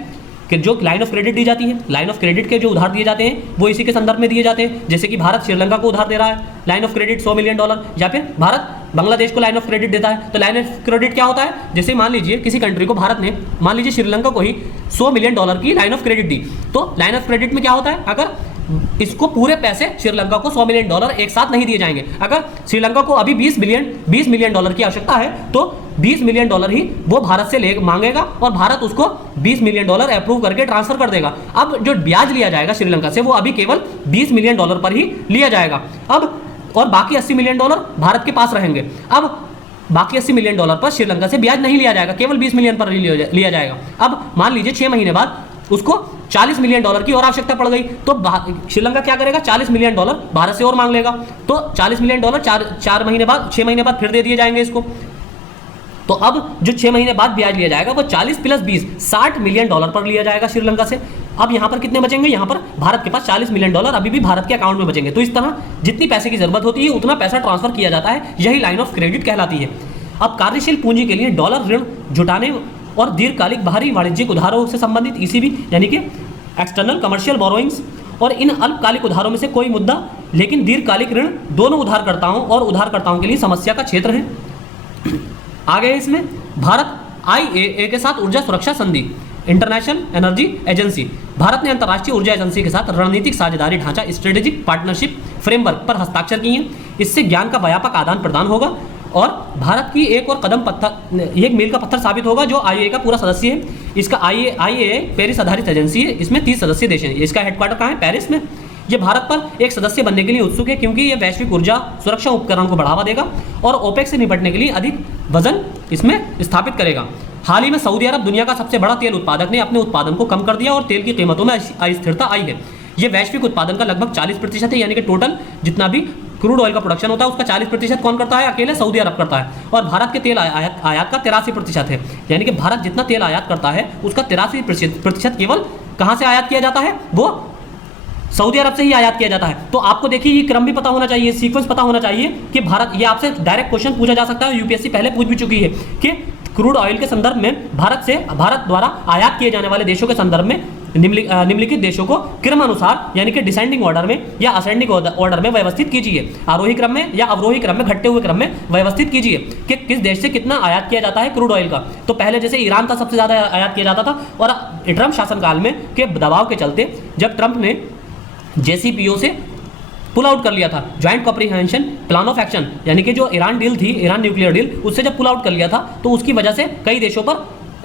कि जो लाइन ऑफ क्रेडिट दी जाती है, लाइन ऑफ क्रेडिट के जो उधार दिए जाते हैं वो इसी के संदर्भ में दिए जाते हैं। जैसे कि भारत श्रीलंका को उधार दे रहा है लाइन ऑफ क्रेडिट $100 मिलियन, या फिर भारत बांग्लादेश को लाइन ऑफ क्रेडिट देता है। तो लाइन ऑफ क्रेडिट क्या होता है? जैसे मान लीजिए किसी कंट्री को भारत ने, मान लीजिए श्रीलंका को ही $100 मिलियन की लाइन ऑफ क्रेडिट दी, तो लाइन ऑफ क्रेडिट में क्या होता है? अगर इसको पूरे पैसे श्रीलंका को $100 मिलियन एक साथ नहीं दिए जाएंगे। अगर श्रीलंका को अभी $20 मिलियन की आवश्यकता है तो $20 मिलियन ही वो भारत से ले मांगेगा, और भारत उसको $20 मिलियन अप्रूव करके ट्रांसफर कर देगा। अब जो ब्याज लिया जाएगा श्रीलंका से वो अभी केवल $20 मिलियन पर ही लिया जाएगा। अब और बाकी $80 मिलियन भारत के पास रहेंगे। अब बाकी $80 मिलियन पर श्रीलंका से ब्याज नहीं लिया जाएगा, केवल $20 मिलियन पर लिया जाएगा। अब मान लीजिए 6 महीने बाद उसको $40 मिलियन की और आवश्यकता पड़ गई, तो श्रीलंका क्या करेगा? $40 मिलियन भारत से और मांग लेगा। तो $40 मिलियन 6 महीने बाद फिर दे दिए जाएंगे इसको। तो अब जो 6 महीने बाद ब्याज लिया जाएगा वो 40 + 20 $60 मिलियन पर लिया जाएगा श्रीलंका से। अब यहाँ पर कितने बचेंगे? यहाँ पर भारत के पास $40 मिलियन अभी भी भारत के अकाउंट में बचेंगे। तो इस तरह जितनी पैसे की जरूरत होती है उतना पैसा ट्रांसफर किया जाता है, यही लाइन ऑफ क्रेडिट कहलाती है। अब कार्यशील पूंजी के लिए डॉलर ऋण जुटाने और दीर्घकालिक बाहरी वाणिज्यिक उधारों से संबंधित ECB यानी कि एक्सटर्नल कमर्शियल बोरोइंग्स, और इन अल्पकालिक उधारों में से कोई मुद्दा, लेकिन दीर्घकालिक ऋण दोनों उधारकर्ताओं और उधारकर्ताओं के लिए समस्या का क्षेत्र है। आगे इसमें भारत IAEA के साथ ऊर्जा सुरक्षा संधि, इंटरनेशनल एनर्जी एजेंसी, भारत ने अंतर्राष्ट्रीय ऊर्जा एजेंसी के साथ रणनीतिक साझेदारी ढांचा स्ट्रेटेजिक पार्टनरशिप फ्रेमवर्क पर हस्ताक्षर किए हैं। इससे ज्ञान का व्यापक आदान प्रदान होगा और भारत की एक और कदम पत्थर, एक मील का पत्थर साबित होगा जो आईएए का पूरा सदस्य है। इसका आईएए पेरिस आधारित एजेंसी है, इसमें 30 सदस्य देश हैं। इसका हेडक्वार्टर कहाँ है? पेरिस में। ये भारत पर एक सदस्य बनने के लिए उत्सुक है क्योंकि ये वैश्विक ऊर्जा सुरक्षा उपकरण को बढ़ावा देगा और ओपेक से निपटने के लिए अधिक वजन इसमें स्थापित करेगा। हाल ही में सऊदी अरब दुनिया का सबसे बड़ा तेल उत्पादक ने अपने उत्पादन को कम कर दिया और तेल की कीमतों में अस्थिरता आई है। ये वैश्विक उत्पादन का लगभग 40% है, यानी कि टोटल जितना भी क्रूड ऑयल का प्रोडक्शन होता है उसका 40% कौन करता है? अकेले सऊदी अरब करता है। और भारत के तेल आयात का 83% है, यानी कि भारत जितना तेल आयात करता है उसका 83% केवल कहाँ से आयात किया जाता है? वो सऊदी अरब से ही आयात किया जाता है। तो आपको देखिए ये क्रम भी पता होना चाहिए, सीक्वेंस पता होना चाहिए कि भारत, ये आपसे डायरेक्ट क्वेश्चन पूछा जा सकता है, यूपीएससी पहले पूछ भी चुकी है कि क्रूड ऑयल के संदर्भ में भारत द्वारा आयात किए जाने वाले देशों के संदर्भ में निम्नलिखित देशों को क्रमानुसार यानी कि डिसेंडिंग ऑर्डर में या असेंडिंग ऑर्डर में व्यवस्थित कीजिए, आरोही क्रम में या अवरोही क्रम में, घटते हुए क्रम में व्यवस्थित कीजिए कि किस देश से कितना आयात किया जाता है क्रूड ऑयल का। तो पहले जैसे ईरान का सबसे ज्यादा आयात किया जाता था और ट्रंप शासनकाल में के दबाव के चलते जब ट्रंप ने JCPO से पुल आउट कर लिया था, joint comprehension plan of action, यानी कि जो ईरान डील थी, ईरान न्यूक्लियर डील, उससे जब पुल आउट कर लिया था तो उसकी वजह से कई देशों पर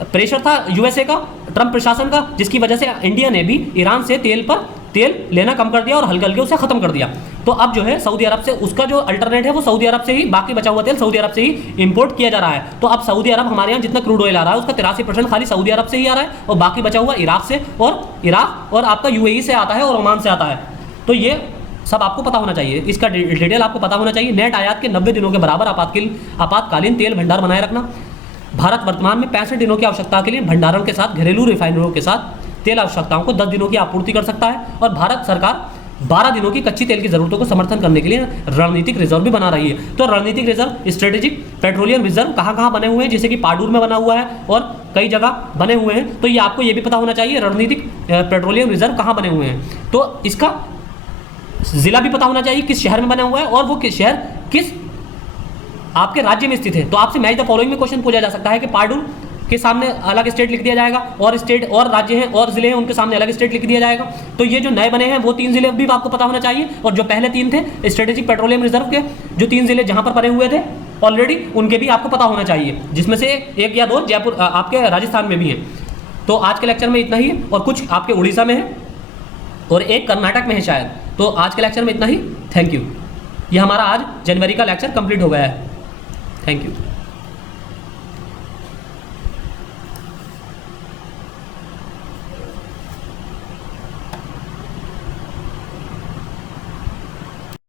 प्रेशर था यूएसए का, ट्रंप प्रशासन का, जिसकी वजह से इंडिया ने भी ईरान से तेल लेना कम कर दिया और हल्के हल्के उसे खत्म कर दिया। तो अब जो है सऊदी अरब से उसका जो अल्टरनेट है वो सऊदी अरब से ही, बाकी बचा हुआ तेल सऊदी अरब से ही इंपोर्ट किया जा रहा है। तो अब सऊदी अरब हमारे यहाँ जितना क्रूड ऑयल आ रहा है उसका 83% खाली सऊदी अरब से ही आ रहा है और बाकी बचा हुआ इराक और आपका UAE से आता है और ओमान से आता है। तो ये सब आपको पता होना चाहिए, इसका डिटेल आपको पता होना चाहिए। नेट आयात के 90 दिनों के बराबर आपातकालीन तेल भंडार बनाए रखना। भारत वर्तमान में 65 दिनों की आवश्यकता के लिए भंडारण के साथ घरेलू रिफाइनरियों के साथ तेल आवश्यकताओं को 10 दिनों की आपूर्ति कर सकता है। और भारत सरकार 12 दिनों की कच्ची तेल की जरूरतों को समर्थन करने के लिए रणनीतिक रिजर्व भी बना रही है। तो रणनीतिक रिजर्व, स्ट्रेटेजिक पेट्रोलियम रिजर्व कहाँ कहाँ बने हुए हैं, जैसे कि पाडूर में बना हुआ है और कई जगह बने हुए हैं। तो ये आपको ये भी पता होना चाहिए रणनीतिक पेट्रोलियम रिजर्व कहाँ बने हुए हैं। तो इसका जिला भी पता होना चाहिए किस शहर में बना हुआ है और वो शहर किस आपके राज्य में स्थित है। तो आपसे मैच द फॉलोइंग में क्वेश्चन पूछा जा सकता है कि पाडूर के सामने अलग स्टेट लिख दिया जाएगा और स्टेट और राज्य हैं और जिले हैं उनके सामने अलग स्टेट लिख दिया जाएगा। तो ये जो नए बने हैं वो 3 जिले भी आपको पता होना चाहिए और जो पहले 3 थे स्ट्रेटेजिक पेट्रोलियम रिजर्व के जो 3 जिले जहां पर बने हुए थे ऑलरेडी उनके भी आपको पता होना चाहिए, जिसमें से 1 या 2 जयपुर आपके राजस्थान में भी हैं। तो आज के लेक्चर में इतना ही है और कुछ आपके उड़ीसा में है और एक कर्नाटक में है शायद। तो आज के लेक्चर में इतना ही। Thank you. ये हमारा आज जनवरी का लेक्चर कंप्लीट हो गया है। Thank you.